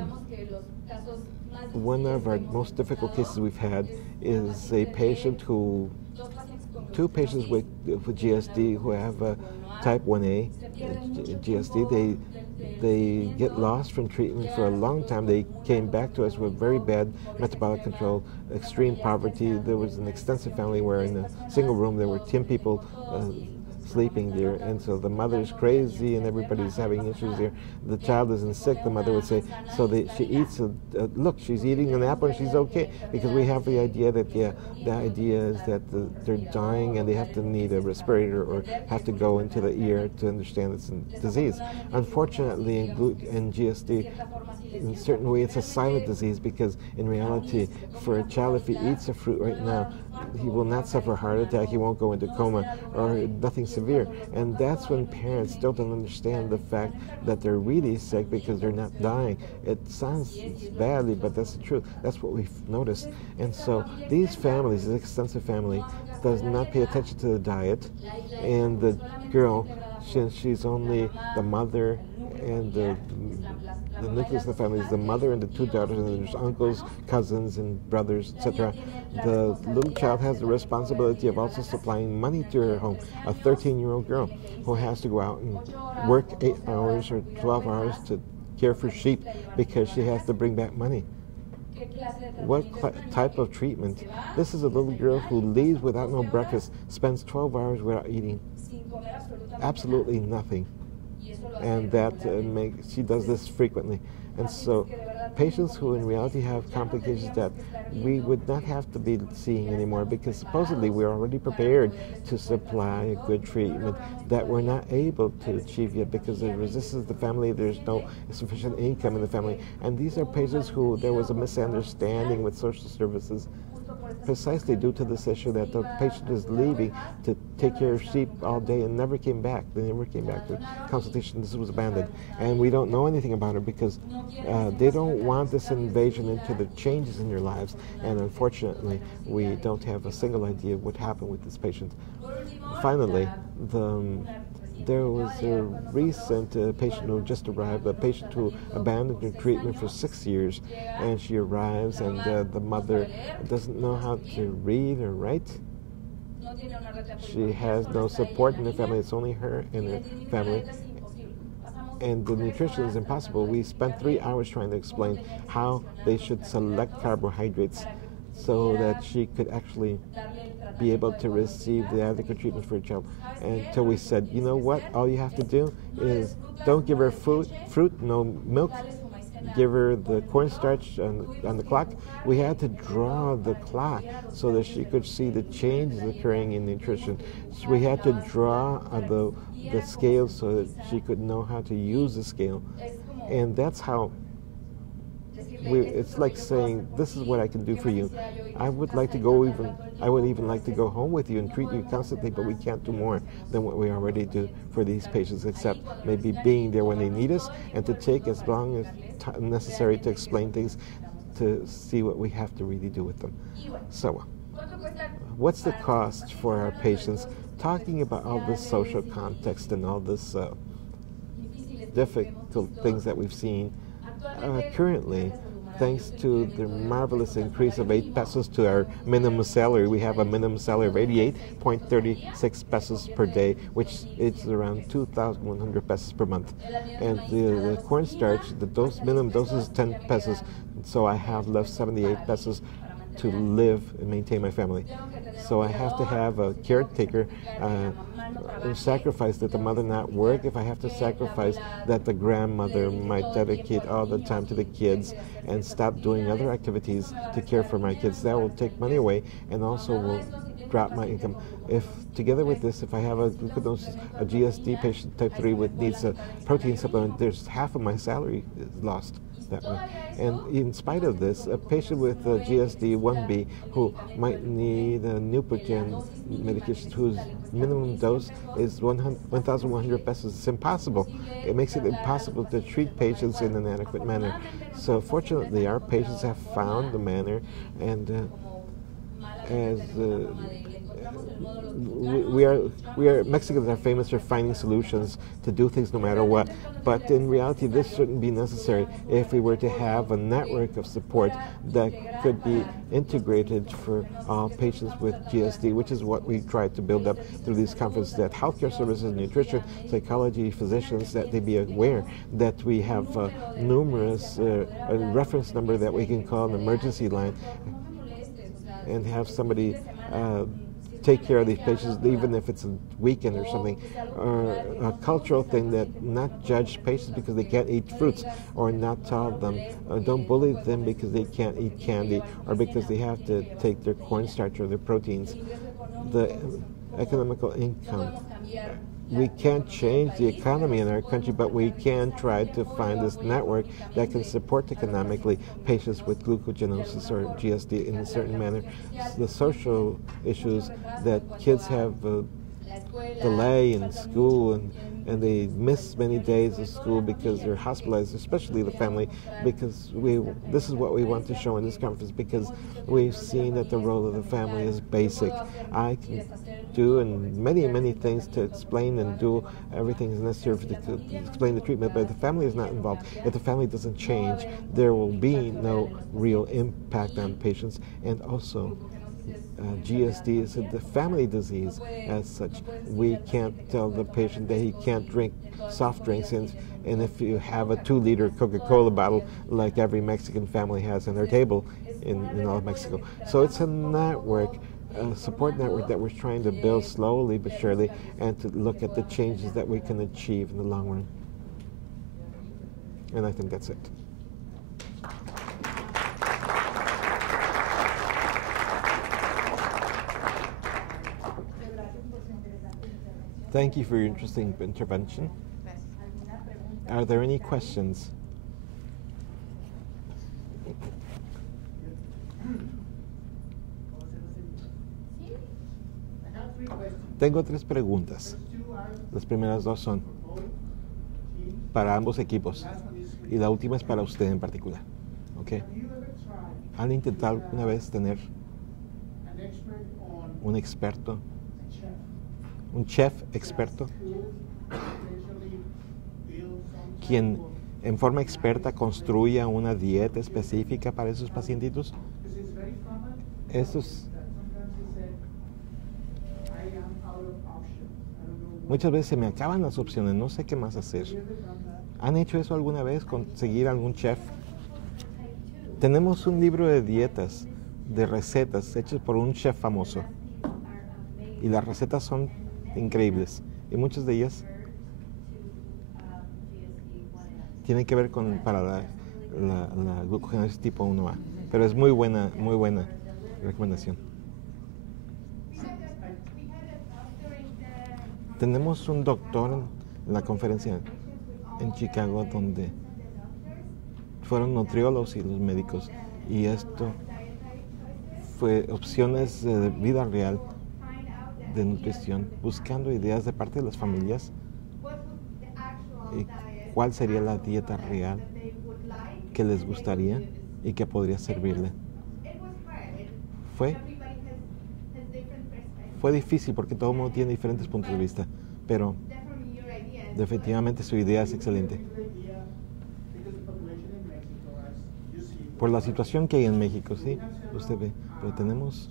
one of our most difficult cases we've had is a patient two patients with GSD who have type 1A GSD. They get lost from treatment for a long time. They came back to us with very bad metabolic control, extreme poverty. There was an extensive family where in a single room there were 10 people sleeping there. And so the mother's crazy and everybody's having issues there. The child isn't sick, the mother would say. So she eats, look, she's eating an apple and she's okay. Because we have the idea that, the idea is that they're dying and they have to need a respirator or have to go into the ear to understand it's a disease. Unfortunately, in GSD, in a certain way, it's a silent disease, because in reality, for a child, if he eats a fruit right now, he will not suffer a heart attack, he won't go into coma, or nothing severe. And that's when parents don't understand the fact that they're really sick because they're not dying. It sounds badly, but that's the truth. That's what we've noticed. And so these families, this extensive family, does not pay attention to the diet. And the girl, since she's only the mother and the nucleus of the family is the mother and the two daughters, and there's uncles, cousins, and brothers, etc. The little child has the responsibility of also supplying money to her home. A 13-year-old girl who has to go out and work 8 hours or 12 hours to care for sheep because she has to bring back money. What type of treatment? This is a little girl who leaves without no breakfast, spends 12 hours without eating absolutely nothing. And that she does this frequently. And so patients who in reality have complications that we would not have to be seeing anymore, because supposedly we're already prepared to supply a good treatment that we're not able to achieve yet because there's resistance to the family, there's no sufficient income in the family. And these are patients who there was a misunderstanding with social services precisely due to this issue that the patient is leaving to take care of sheep all day and never came back. They never came back to consultation. This was abandoned. And we don't know anything about her because they don't want this invasion into the changes in their lives. And unfortunately, we don't have a single idea of what happened with this patient. Finally, there was a recent patient who just arrived, a patient who abandoned her treatment for 6 years, and she arrives and the mother doesn't know how to read or write. She has no support in the family, it's only her and her family. And the nutrition is impossible. We spent 3 hours trying to explain how they should select carbohydrates so that she could actually be able to receive the adequate treatment for a child. Until we said, you know what, all you have to do is don't give her fruit, no milk, give her the cornstarch on the clock. We had to draw the clock so that she could see the changes occurring in nutrition. So we had to draw the scale so that she could know how to use the scale. And that's how it's like saying, this is what I can do for you. I would even like to go home with you and treat you constantly, but we can't do more than what we already do for these patients, except maybe being there when they need us and to take as long as necessary to explain things, to see what we have to really do with them. So, what's the cost for our patients? Talking about all this social context and all this difficult things that we've seen, currently, thanks to the marvelous increase of 8 pesos to our minimum salary, we have a minimum salary of 88.36 pesos per day, which is around 2,100 pesos per month. And the cornstarch, the minimum dose is 10 pesos, so I have left 78 pesos to live and maintain my family. So I have to have a caretaker, sacrifice that the mother not work. If I have to sacrifice that the grandmother might dedicate all the time to the kids and stop doing other activities to care for my kids, that will take money away and also will drop my income. If together with this, if I have a glucogenosis, a GSD patient type 3 needs a protein supplement, there's half of my salary is lost that way. And in spite of this, a patient with GSD 1B who might need a Neupogen medication whose minimum dose is 1,100 pesos, it's impossible. It makes it impossible to treat patients in an adequate manner. So fortunately, our patients have found the manner, and we are Mexicans are famous for finding solutions to do things no matter what. But in reality, this shouldn't be necessary if we were to have a network of support that could be integrated for all patients with GSD, which is what we try to build up through these conferences, that healthcare services, nutrition, psychology, physicians, that they be aware that we have numerous a reference number that we can call an emergency line and have somebody take care of these patients, even if it's a weekend or something, or a cultural thing that not judge patients because they can't eat fruits, or not tell them, or don't bully them because they can't eat candy, or because they have to take their cornstarch or their proteins. The economical income. We can't change the economy in our country, but we can try to find this network that can support economically patients with glucogenosis or GSD in a certain manner. The social issues that kids have delay in school and they miss many days of school because they're hospitalized, especially the family, because this is what we want to show in this conference, because we've seen that the role of the family is basic. I can do and many things to explain and do everything is necessary to explain the treatment, but if the family is not involved, if the family doesn't change, there will be no real impact on patients. And also GSD is a family disease as such. We can't tell the patient that he can't drink soft drinks, and if you have a 2-liter Coca-Cola bottle like every Mexican family has on their table in all of Mexico. So it's a network, a support network that we're trying to build slowly but surely, and to look at the changes that we can achieve in the long run. And I think that's it. Thank you for your interesting intervention. Are there any questions? Tengo 3 preguntas. Las primeras 2 son para ambos equipos y la última es para usted en particular. ¿Okay? ¿Han intentado alguna vez tener un experto, un chef experto, quien en forma experta construya una dieta específica para esos pacientitos? Muchas veces se me acaban las opciones, no sé qué más hacer. ¿Han hecho eso alguna vez, conseguir algún chef? Tenemos un libro de dietas, de recetas hechas por un chef famoso. Y las recetas son increíbles. Y muchas de ellas tienen que ver para la glucogenosis tipo 1A. Pero es muy buena recomendación. Tenemos un doctor en la conferencia en Chicago donde fueron nutriólogos y los médicos, y esto fue opciones de vida real de nutrición, buscando ideas de parte de las familias y cuál sería la dieta real que les gustaría y que podría servirle. Fue difícil porque todo el mundo tiene diferentes puntos de vista, pero definitivamente su idea es excelente. Por la situación que hay en México, sí, usted ve, pero tenemos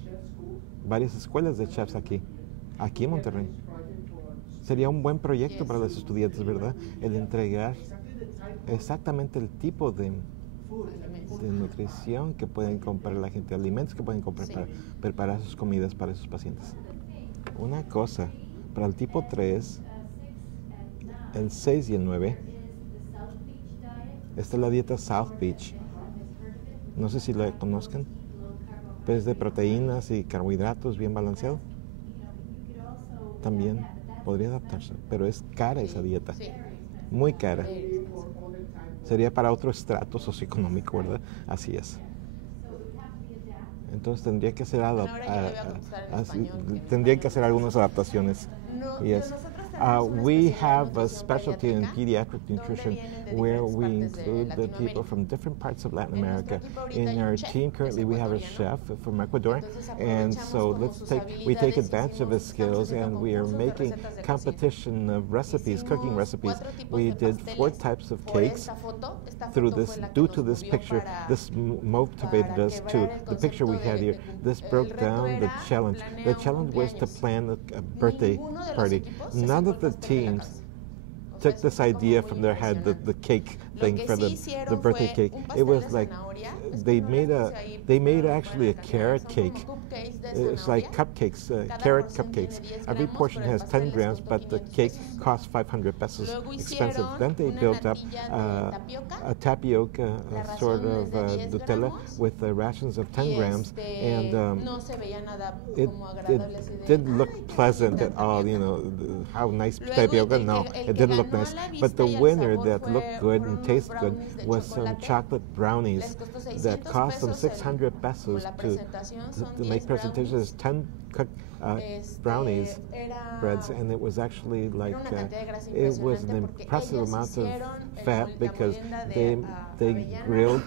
varias escuelas de chefs aquí en Monterrey. Sería un buen proyecto para los estudiantes, ¿verdad? El entregar exactamente el tipo de nutrición que pueden comprar la gente, alimentos que pueden comprar para preparar sus comidas para sus pacientes. Una cosa, para el tipo 3, el 6 y el 9, esta es la dieta South Beach. No sé si la conozcan, pero es de proteínas y carbohidratos bien balanceado. También podría adaptarse, pero es cara esa dieta, muy cara. Sería para otro estrato socioeconómico, ¿verdad? Así es. Entonces tendría que hacer algunas adaptaciones. Yes. We have a specialty in pediatric nutrition where we include the people from different parts of Latin America. In our team currently we have a chef from Ecuador, and so we take advantage of his skills, and we are making competition of recipes, cooking recipes. We did 4 types of cakes due to this picture. This motivated us to the picture we had here. This broke down the challenge. The challenge was to plan a birthday party. None of the teams took this idea from their head, the cake thing for the birthday cake. It was like they made actually a carrot cake. It's like cupcakes, carrot cupcakes. Every portion has 10 grams, but the cake costs 500 pesos, expensive. Then they built up a tapioca, sort of Nutella with rations of 10 grams, and it didn't look pleasant at all. You know, how nice tapioca? No, it didn't look nice. But the winner that looked good and tasted good was some chocolate brownies that cost them 600 pesos to make presentations. 10 brownies breads, and it was actually like it was an impressive amount of fat because they grilled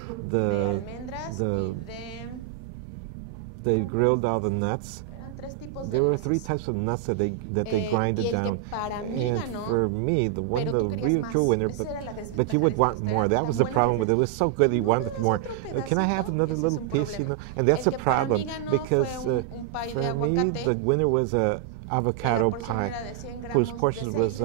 they grilled all the nuts. There were 3 types of nuts that they grinded down, and for me, the real true winner, but you would want more. That was the problem with it. It was so good, you wanted more. Can I have another little piece? You know, and that's a problem because for me, the winner was a avocado pie, whose portion was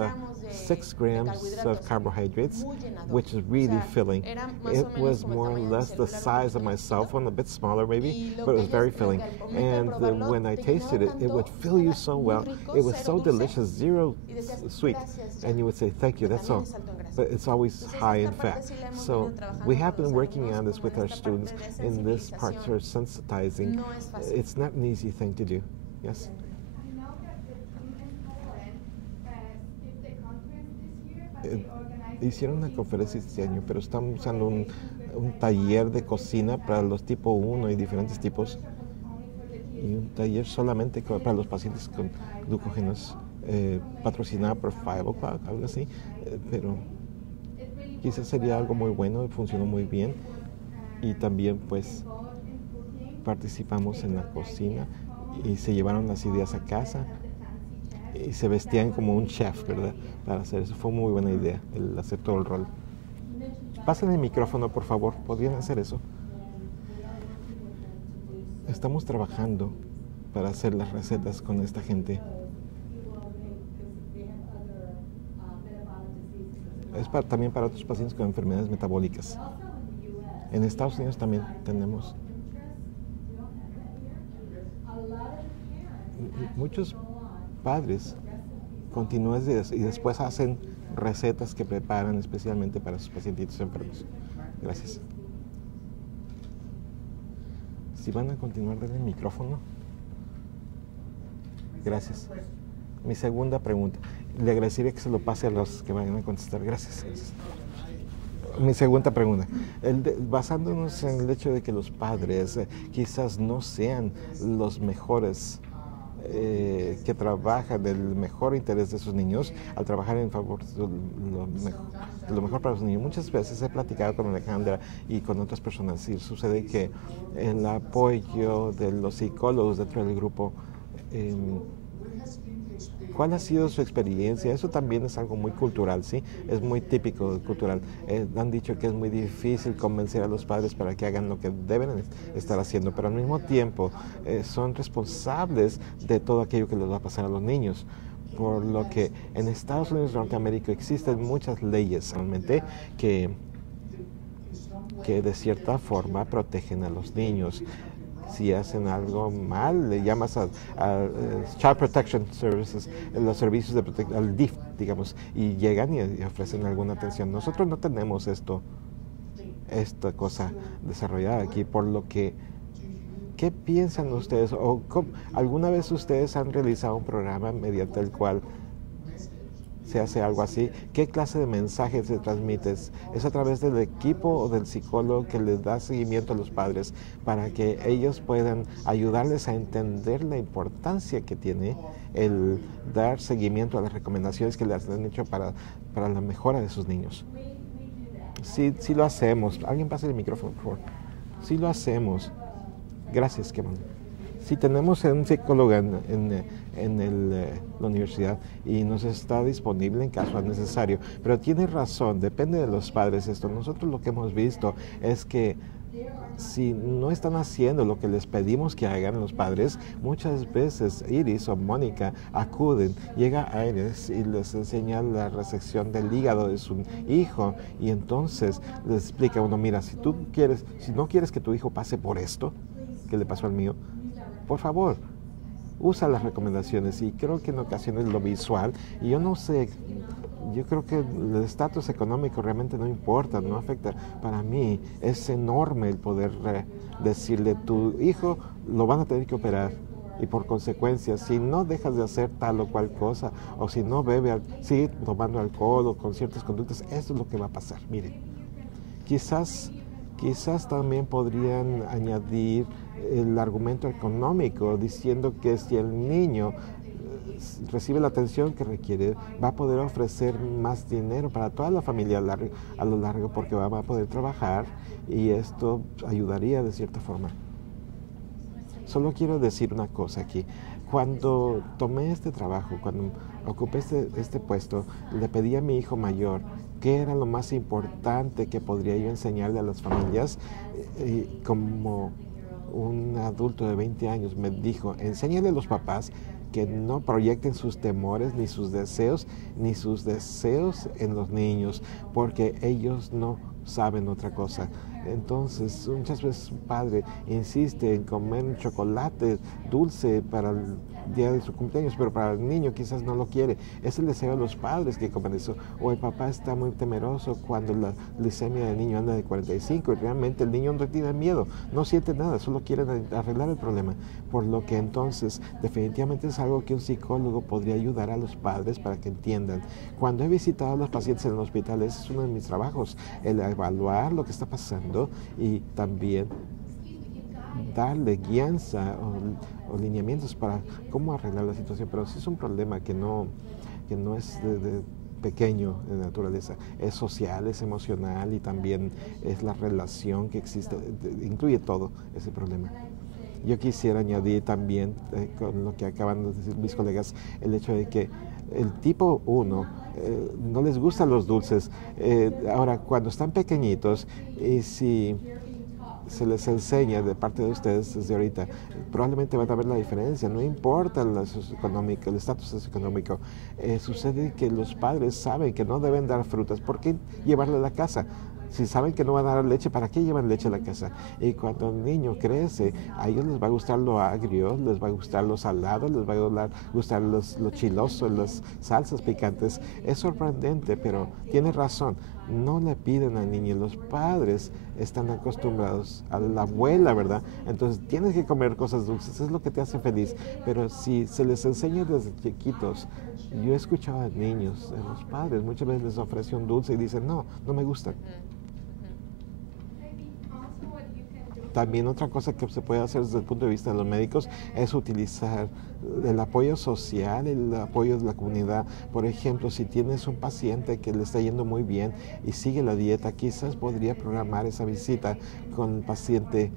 6 grams of carbohydrates, which is really filling. It was more or less the size of my cell phone, a bit smaller maybe, but it was very filling. And when I tasted it, it would fill you so well. It was so delicious, 0 sweet. And you would say, thank you, that's all. But it's always high in fat. So we have been working on this with our students in this part of sensitizing. It's not an easy thing to do. Yes? Hicieron una conferencia este año, pero estamos usando un taller de cocina para los tipo 1 y diferentes tipos, y un taller solamente para los pacientes con glucógenos, patrocinado por 5 O'Clock, algo así, pero quizás sería algo muy bueno, funcionó muy bien, y también pues participamos en la cocina y se llevaron las ideas a casa y se vestían como un chef, ¿verdad? Para hacer eso. Fue muy buena idea, el hacer todo el rol. Pasen el micrófono, por favor. ¿Podrían hacer eso? Estamos trabajando para hacer las recetas con esta gente. Es también para otros pacientes con enfermedades metabólicas. En Estados Unidos también tenemos muchos padres continúan y después hacen recetas que preparan especialmente para sus pacientitos enfermos. Gracias. Si van a continuar, denle el micrófono. Gracias. Mi segunda pregunta. Le agradecería que se lo pase a los que vayan a contestar. Gracias. Mi segunda pregunta. Basándonos en el hecho de que los padres quizás no sean los mejores que trabajan del mejor interés de sus niños al trabajar en favor de lo mejor para los niños. Muchas veces he platicado con Alejandra y con otras personas y sucede que el apoyo de los psicólogos dentro del grupo, ¿cuál ha sido su experiencia? Eso también es algo muy cultural, ¿sí? Es muy típico cultural. Han dicho que es muy difícil convencer a los padres para que hagan lo que deben estar haciendo, pero al mismo tiempo son responsables de todo aquello que les va a pasar a los niños. Por lo que en Estados Unidos y Norteamérica existen muchas leyes realmente que de cierta forma protegen a los niños. Si hacen algo mal, le llamas a Child Protection Services, los servicios de protección, al DIF, digamos, y llegan y ofrecen alguna atención. Nosotros no tenemos esta cosa desarrollada aquí, por lo que, ¿qué piensan ustedes? ¿O alguna vez ustedes han realizado un programa mediante el cual se hace algo así? ¿Qué clase de mensajes se transmite? ¿Es a través del equipo o del psicólogo que les da seguimiento a los padres para que ellos puedan ayudarles a entender la importancia que tiene el dar seguimiento a las recomendaciones que les han hecho para la mejora de sus niños? Sí lo hacemos. Alguien pase el micrófono, por favor. Sí lo hacemos. Gracias, Kevin. Si tenemos un psicólogo en la universidad y nos está disponible en caso necesario, pero tiene razón, depende de los padres esto. Nosotros lo que hemos visto es que si no están haciendo lo que les pedimos que hagan los padres, muchas veces Iris o Mónica acuden, llega Iris y les enseña la resección del hígado de su hijo y entonces les explica uno, mira, si no quieres que tu hijo pase por esto, que le pasó al mío, por favor, usa las recomendaciones. Y creo que en ocasiones lo visual, y yo no sé, yo creo que el estatus económico realmente no importa, no afecta. Para mí es enorme el poder decirle, tu hijo lo van a tener que operar y por consecuencia, si no dejas de hacer tal o cual cosa, o si no sigue tomando alcohol o con ciertas conductas, eso es lo que va a pasar. Miren, quizás también podrían añadir el argumento económico, diciendo que si el niño recibe la atención que requiere, va a poder ofrecer más dinero para toda la familia a lo largo porque va a poder trabajar y esto ayudaría de cierta forma. Solo quiero decir una cosa aquí. Cuando tomé este trabajo, cuando ocupé este puesto, le pedí a mi hijo mayor qué era lo más importante que podría yo enseñarle a las familias. Como un adulto de 20 años me dijo, enséñale a los papás que no proyecten sus temores ni sus deseos en los niños, porque ellos no saben otra cosa. Entonces, muchas veces un padre insiste en comer un chocolate dulce para el día de su cumpleaños, pero para el niño quizás no lo quiere. Es el deseo de los padres que comen eso. O el papá está muy temeroso cuando la glicemia del niño anda de 45 y realmente el niño no tiene miedo, no siente nada, solo quiere arreglar el problema. Por lo que entonces definitivamente es algo que un psicólogo podría ayudar a los padres para que entiendan. Cuando he visitado a los pacientes en el hospital, ese es uno de mis trabajos, el evaluar lo que está pasando y también darle guianza o lineamientos para cómo arreglar la situación. Pero sí es un problema que no es de pequeño de naturaleza, es social, es emocional y también es la relación que existe, incluye todo ese problema. Yo quisiera añadir también, con lo que acaban de decir mis colegas, el hecho de que el tipo 1 no les gustan los dulces. Ahora, cuando están pequeñitos, y si se les enseña de parte de ustedes desde ahorita, probablemente van a ver la diferencia, no importa el estatus socioeconómico. Sucede que los padres saben que no deben dar frutas, ¿por qué llevarle a la casa? Si saben que no van a dar leche, ¿para qué llevan leche a la casa? Y cuando el niño crece, a ellos les va a gustar lo agrio, les va a gustar lo salado, les va a gustar lo chiloso, las salsas picantes. Es sorprendente, pero tiene razón. No le piden al niño, los padres están acostumbrados a la abuela, ¿verdad? Entonces tienes que comer cosas dulces, es lo que te hace feliz. Pero si se les enseña desde chiquitos, yo he escuchado a niños, a los padres, muchas veces les ofrece un dulce y dicen, no me gusta. También otra cosa que se puede hacer desde el punto de vista de los médicos es utilizar el apoyo social, el apoyo de la comunidad. Por ejemplo, si tienes un paciente que le está yendo muy bien y sigue la dieta, quizás podría programar esa visita con el paciente,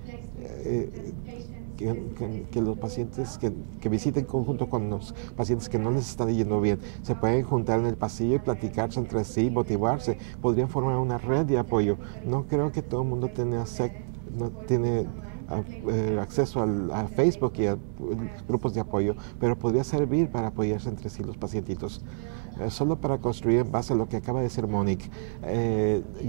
que los pacientes que visiten conjunto con los pacientes que no les está yendo bien, se pueden juntar en el pasillo y platicarse entre sí, motivarse. Podrían formar una red de apoyo. No creo que todo el mundo no tiene acceso a Facebook y a grupos de apoyo, pero podría servir para apoyarse entre sí los pacientitos. Solo para construir en base a lo que acaba de decir Monique,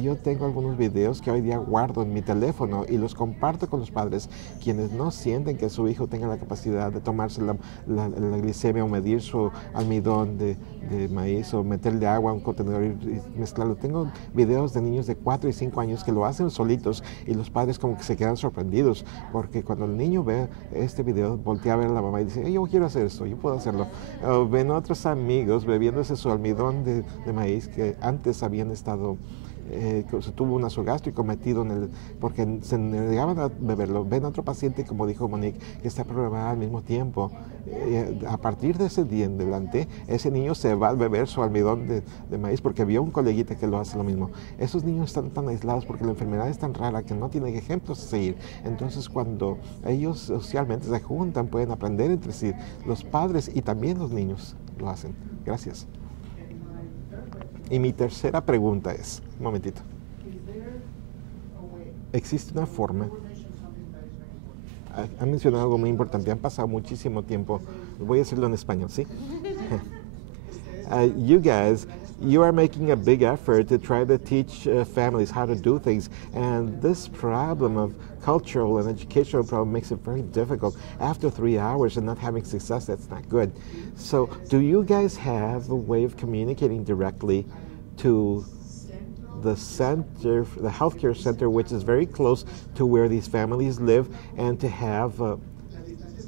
yo tengo algunos videos que hoy día guardo en mi teléfono y los comparto con los padres quienes no sienten que su hijo tenga la capacidad de tomarse la glicemia o medir su almidón de maíz o meterle agua a un contenedor y mezclarlo. Tengo videos de niños de 4 y 5 años que lo hacen solitos y los padres como que se quedan sorprendidos porque cuando el niño ve este video voltea a ver a la mamá y dice, yo quiero hacer esto, yo puedo hacerlo. Ven a otros amigos bebiéndose su almidón de maíz que antes habían estado, se tuvo un ácido gástrico metido porque se negaban a beberlo. Ven a otro paciente, como dijo Monique, que está programada al mismo tiempo. A partir de ese día en adelante, ese niño se va a beber su almidón de maíz porque vio un coleguita que lo hace lo mismo. Esos niños están tan aislados porque la enfermedad es tan rara que no tienen ejemplos a seguir. Entonces, cuando ellos socialmente se juntan, pueden aprender entre sí. Los padres y también los niños lo hacen. Gracias. Y mi tercera pregunta es, un momentito. existe una forma. Han mencionado algo muy importante. Han pasado muchísimo tiempo. Voy a decirlo en español, ¿sí? You guys, you are making a big effort to try to teach families how to do things, and this problem of cultural and educational problem makes it very difficult. After 3 hours and not having success, that's not good. So do you guys have a way of communicating directly to the center, the healthcare center, which is very close to where these families live, and to have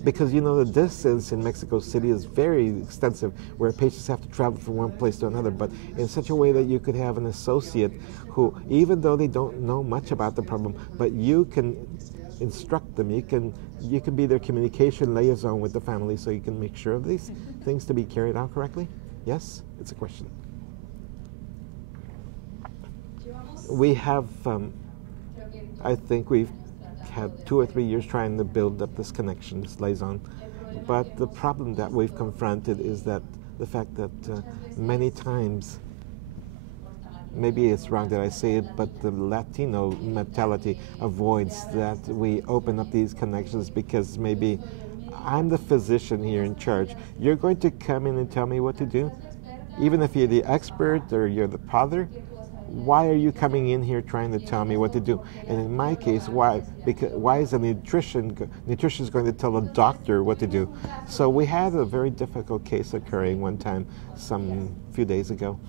because you know the distance in Mexico City is very extensive, where patients have to travel from one place to another, but in such a way that you could have an associate who, even though they don't know much about the problem, but you can instruct them, you can be their communication liaison with the family, so you can make sure of these things to be carried out correctly. Yes, it's a question. We have, I think we've had 2 or 3 years trying to build up this connection, this liaison. But the problem that we've confronted is that the fact that many times, maybe it's wrong that I say it, but the Latino mentality avoids that we open up these connections because maybe I'm the physician here in charge. You're going to come in and tell me what to do? Even if you're the expert or you're the father, why are you coming in here trying to tell me what to do? And in my case, why? Because why is a nutritionist going to tell a doctor what to do? So we had a very difficult case occurring one time, some few days ago.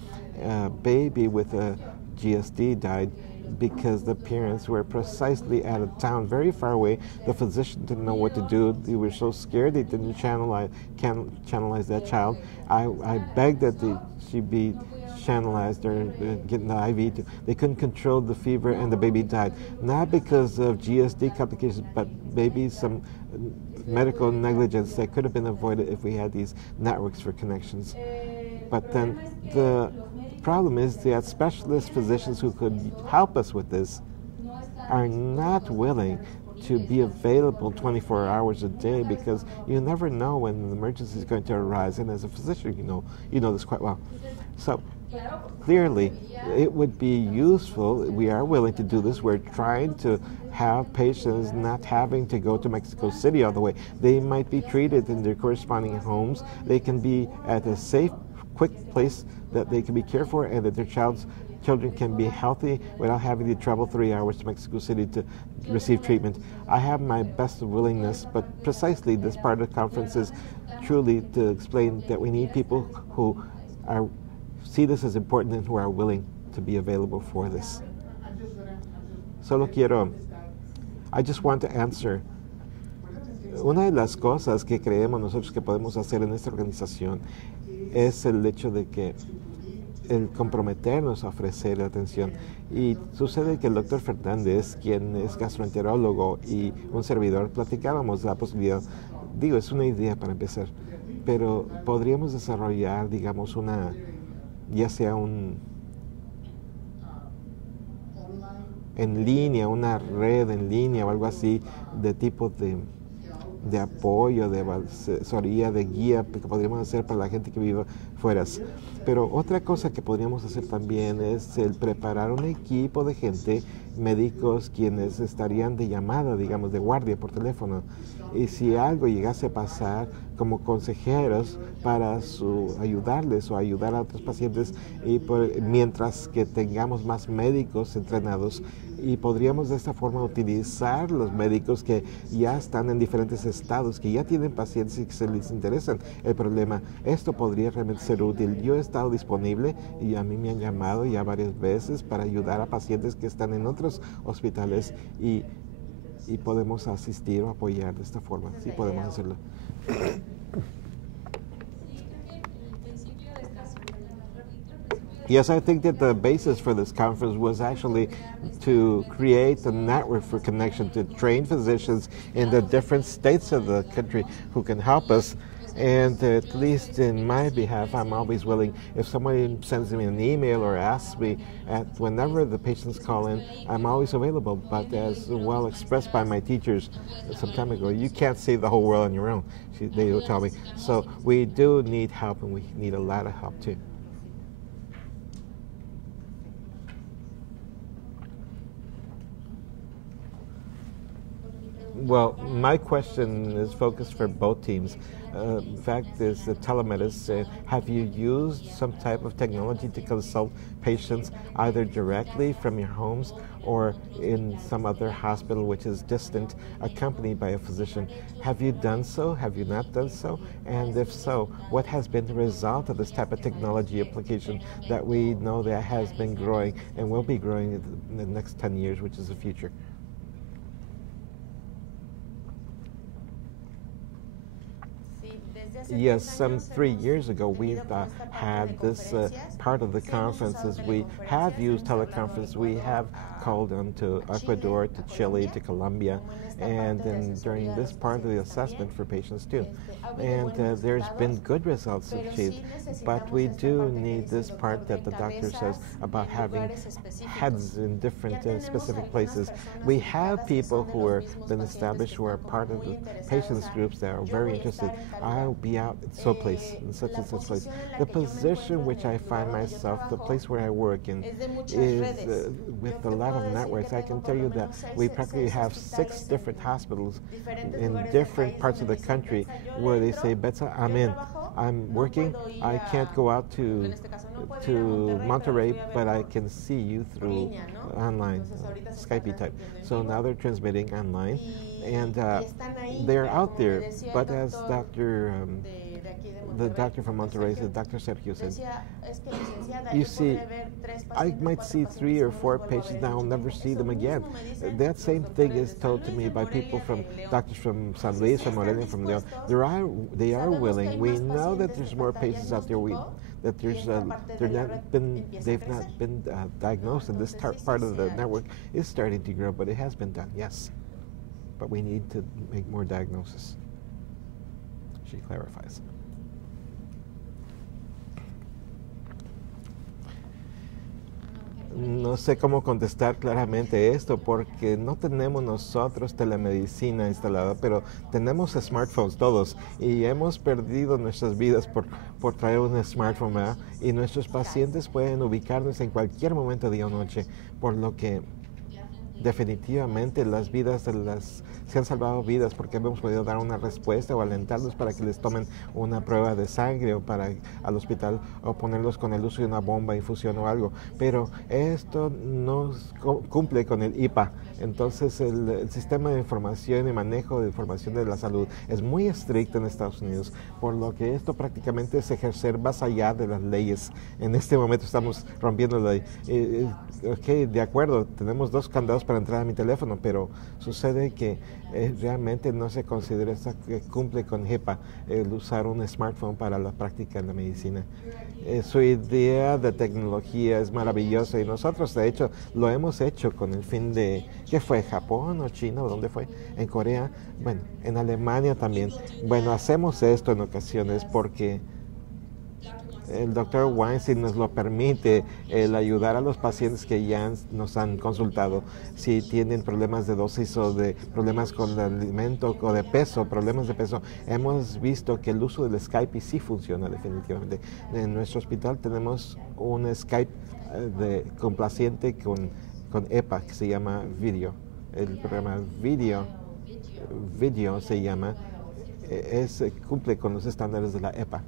A baby with a GSD died because the parents were precisely out of town, very far away. The physician didn't know what to do. They were so scared they didn't channelize that child. I begged that she be channelized or getting the IV. They couldn't control the fever and the baby died. Not because of GSD complications, but maybe some medical negligence that could have been avoided if we had these networks for connections. But then the problem is that specialist physicians who could help us with this are not willing to be available 24 hours a day because you never know when an emergency is going to arise. And as a physician, you know this quite well. So clearly, it would be useful. We are willing to do this. We're trying to have patients not having to go to Mexico City all the way. They might be treated in their corresponding homes. They can be at a safe, quick place that they can be cared for, and that their children can be healthy without having to travel 3 hours to Mexico City to receive treatment. I have my best willingness, but precisely this part of the conference is truly to explain that we need people who see this as important and who are willing to be available for this. I just want to answer. Una de las cosas que creemos nosotros que podemos hacer en esta organización es el hecho de que el comprometernos a ofrecer atención. Y sucede que el doctor Fernández, quien es gastroenterólogo, y un servidor, platicábamos de la posibilidad, digo, es una idea para empezar, pero podríamos desarrollar, digamos, ya sea en línea, una red en línea o algo así, de tipo de apoyo, de asesoría, de guía que podríamos hacer para la gente que vive fuera. Pero otra cosa que podríamos hacer también es el preparar un equipo de gente, médicos, quienes estarían de llamada, digamos, de guardia por teléfono. Y si algo llegase a pasar, como consejeros para ayudarles o ayudar a otros pacientes, mientras que tengamos más médicos entrenados, y podríamos de esta forma utilizar los médicos que ya están en diferentes estados, que ya tienen pacientes y que se les interesan el problema. Esto podría realmente ser útil. Yo he estado disponible y a mí me han llamado ya varias veces para ayudar a pacientes que están en otros hospitales y podemos asistir o apoyar de esta forma. Sí podemos hacerlo. Yes, I think that the basis for this conference was actually to create a network for connection, to train physicians in the different states of the country who can help us. And at least in my behalf, I'm always willing, if somebody sends me an email or asks me whenever the patients call in, I'm always available. But as well expressed by my teachers some time ago, you can't save the whole world on your own, they will tell me. So we do need help, and we need a lot of help too. Well, my question is focused for both teams. In fact, is the telemedicine. Have you used some type of technology to consult patients either directly from your homes or in some other hospital which is distant, accompanied by a physician? Have you done so? Have you not done so? And if so, what has been the result of this type of technology application that we know that has been growing and will be growing in the next 10 years, which is the future? Yes, some 3 years ago, we've had this part of the conferences. We have used teleconference. We have called them to Ecuador, to Chile, to Colombia, and then during this part of the assessment for patients too. And there's been good results achieved, but we do need this part that the doctor says about having heads in different specific places. We have people who are been established who are part of the patients groups that are very interested. I'll be out at so place, in such and such place. The position which I find myself, the place where I work in, is with a lot of networks. I can tell you that we practically have 6 different hospitals in different parts of the country where they say, Betsa, I'm in. I'm working. I can't go out to Monterrey, but I can see you through online, Skype type. So now they're transmitting online, and they're out there. But as the doctor from Monterrey said, Dr. Sergio said, you see, I might see 3 or 4 patients now, I'll never see them again. That same thing is told to me by people from doctors from San Luis, from Morelia, from León. They are willing. We know that there's more patients out there. That they've not been diagnosed, and this part of the network is starting to grow, but it has been done, yes. But we need to make more diagnosis. She clarifies. No sé cómo contestar claramente esto porque no tenemos nosotros telemedicina instalada, pero tenemos smartphones todos y hemos perdido nuestras vidas por traer un smartphone, ¿verdad? Y nuestros pacientes pueden ubicarnos en cualquier momento, día o noche, por lo que definitivamente las vidas se han salvado vidas porque hemos podido dar una respuesta o alentarlos para que les tomen una prueba de sangre o para al hospital o ponerlos con el uso de una bomba, infusión o algo. Pero esto no cumple con el IPA. Entonces el sistema de información y manejo de información de la salud es muy estricto en Estados Unidos, por lo que esto prácticamente es ejercer más allá de las leyes. En este momento estamos rompiendo la ley. Ok, de acuerdo, tenemos 2 candados para entrar a mi teléfono, pero sucede que realmente no se considera que cumple con HIPAA el usar un smartphone para la práctica de la medicina. Su idea de tecnología es maravillosa y nosotros de hecho lo hemos hecho con el fin de, ¿qué fue? ¿Japón o China o dónde fue? En Corea, bueno, en Alemania también. Bueno, hacemos esto en ocasiones porque el doctor Weinstein nos lo permite, el ayudar a los pacientes que ya nos han consultado si tienen problemas de dosis o de problemas con el alimento o de peso, problemas de peso. Hemos visto que el uso del Skype sí funciona definitivamente. En nuestro hospital tenemos un Skype complaciente con EPA que se llama Video. El programa Video se llama, cumple con los estándares de la EPA.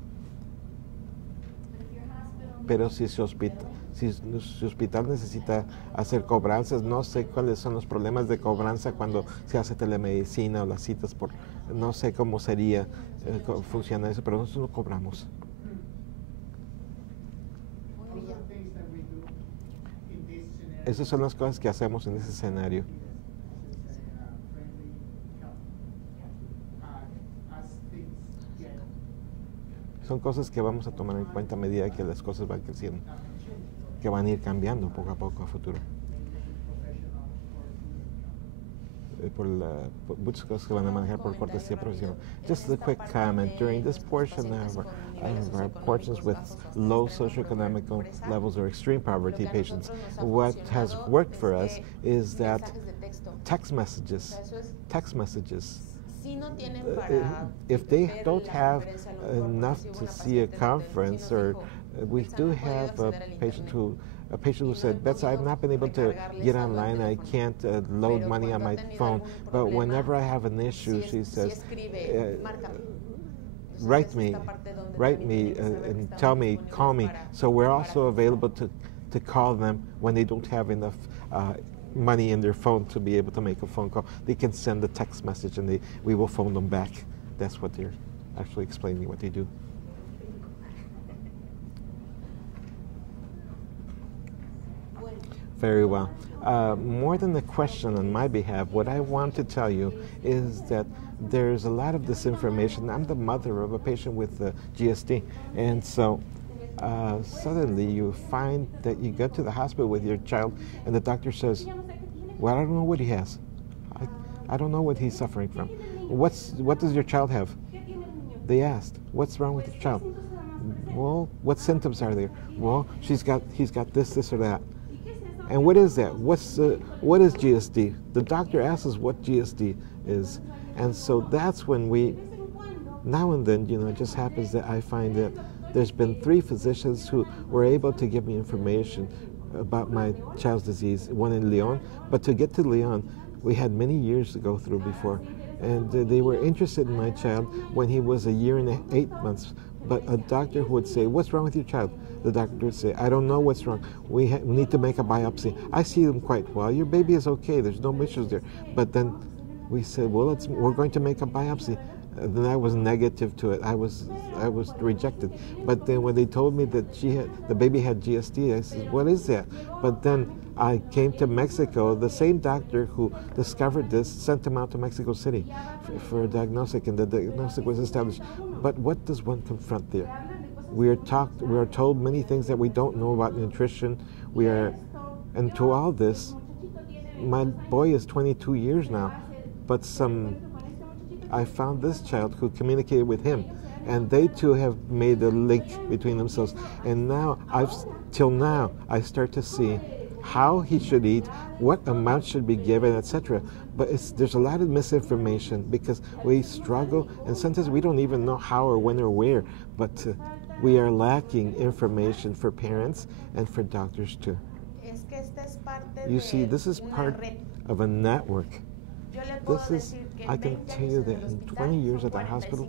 Pero si su hospital necesita hacer cobranzas, no sé cuáles son los problemas de cobranza cuando se hace telemedicina o las citas no sé cómo sería, funciona eso, pero nosotros lo cobramos. Esas son las cosas que hacemos en ese escenario. Son cosas que vamos a tomar en cuenta a medida que las cosas van creciendo, que van a ir cambiando poco a poco a futuro. Por muchas cosas que van a manejar por cortesía profesional. Just a quick comment. During this portion of our portions with low socioeconomic levels or extreme poverty patients, what has worked for us is that text messages. If they don't have enough to see a conference, or we do have a patient who a patient who said, Betsy, I've not been able to get online. I can't load money on my phone. But whenever I have an issue, she says, write me and tell me, call me. So we're also available to call them when they don't have enough money in their phone to be able to make a phone call. They can send a text message and we will phone them back. That's what they're actually explaining what they do. Very well. More than a question on my behalf, what I want to tell you is that there's a lot of disinformation. I'm the mother of a patient with GSD, and so suddenly you find that you get to the hospital with your child and the doctor says, well, I don't know what he has. I don't know what he's suffering from. What does your child have? They asked, what's wrong with your child? Well, what symptoms are there? Well, he's got this or that. And what is that? What is GSD? The doctor asks us what GSD is. And so that's when now and then, it just happens that I find that there's been 3 physicians who were able to give me information about my child's disease, one in León. But to get to León, we had many years to go through before. And they were interested in my child when he was 1 year and 8 months. But a doctor who would say, what's wrong with your child? The doctor would say, I don't know what's wrong. We need to make a biopsy. I see them quite well. Your baby is okay. There's no issues there. But then we said, well, we're going to make a biopsy. And then I was negative to it. I was rejected. But then when they told me that the baby had GSD, I said, what is that? But then I came to Mexico. The same doctor who discovered this sent him out to Mexico City for a diagnostic, and the diagnostic was established. But what does one confront there? We are told many things that we don't know about nutrition. And to all this, my boy is 22 years now, but I found this child who communicated with him, and they too have made a link between themselves. And now, till now, I start to see how he should eat, what amount should be given, etc. But there's a lot of misinformation because we struggle, and sometimes we don't even know how or when or where, but we are lacking information for parents and for doctors too. You see, this is part of a network. I can tell you that in 20 years at the hospital,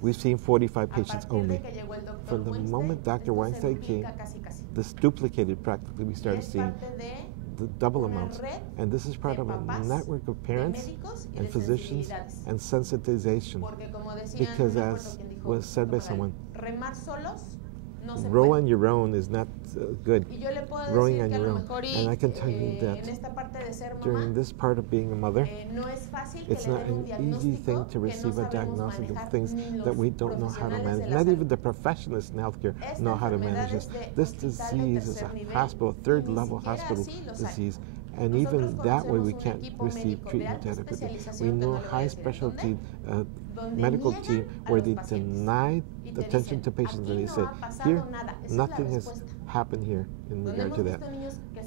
we've seen 45 patients only. From the moment Dr. Weinstein came, this duplicated practically. We started seeing the double amounts. And this is part of a network of parents and physicians and sensitization. Because as was said by someone, row on your own is not good. Rowing on your own. And I can tell you that during this part of being a mother, it's not an easy thing to receive a diagnosis of things that we don't know how to manage. Not even the professionals in healthcare know how to manage this. This disease is a hospital, third-level hospital disease. And even that way, we can't receive treatment adequately. We know a high specialty medical team where they deny attention to patients and they say, here, nothing has happened here in regard to that.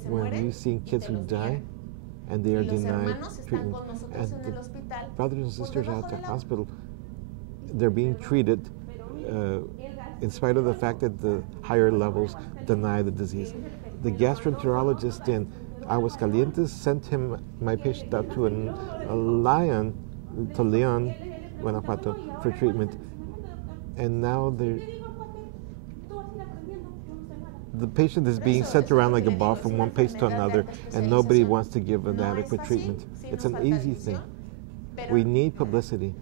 When you've seen kids who die and they are denied treatment, and the brothers and sisters at the hospital, they're being treated in spite of the fact that the higher levels deny the disease. The gastroenterologist in Aguascalientes sent my patient out to León, Guanajuato, for treatment. And now the patient is being sent around like a ball from one place to another, and nobody wants to give an adequate treatment. It's an easy thing. We need publicity.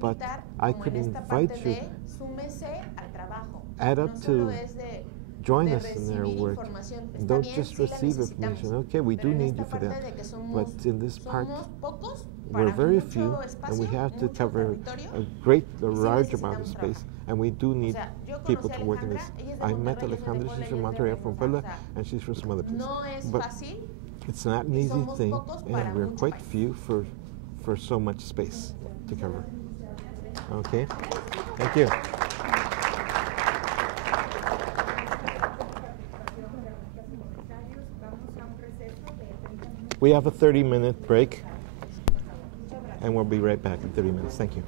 But I could invite you, add up to join us in their work. Don't just receive information. Okay, we do need you for that. But in this part, we're very few, and we have to cover a large amount of space, and we do need people to work in this. I met Alejandra, she's from Monterrey, I'm from Puebla, and she's from some other place. But it's not an easy thing, and we're quite few for so much space to cover. Okay, thank you. We have a 30-minute break, and we'll be right back in 30 minutes. Thank you.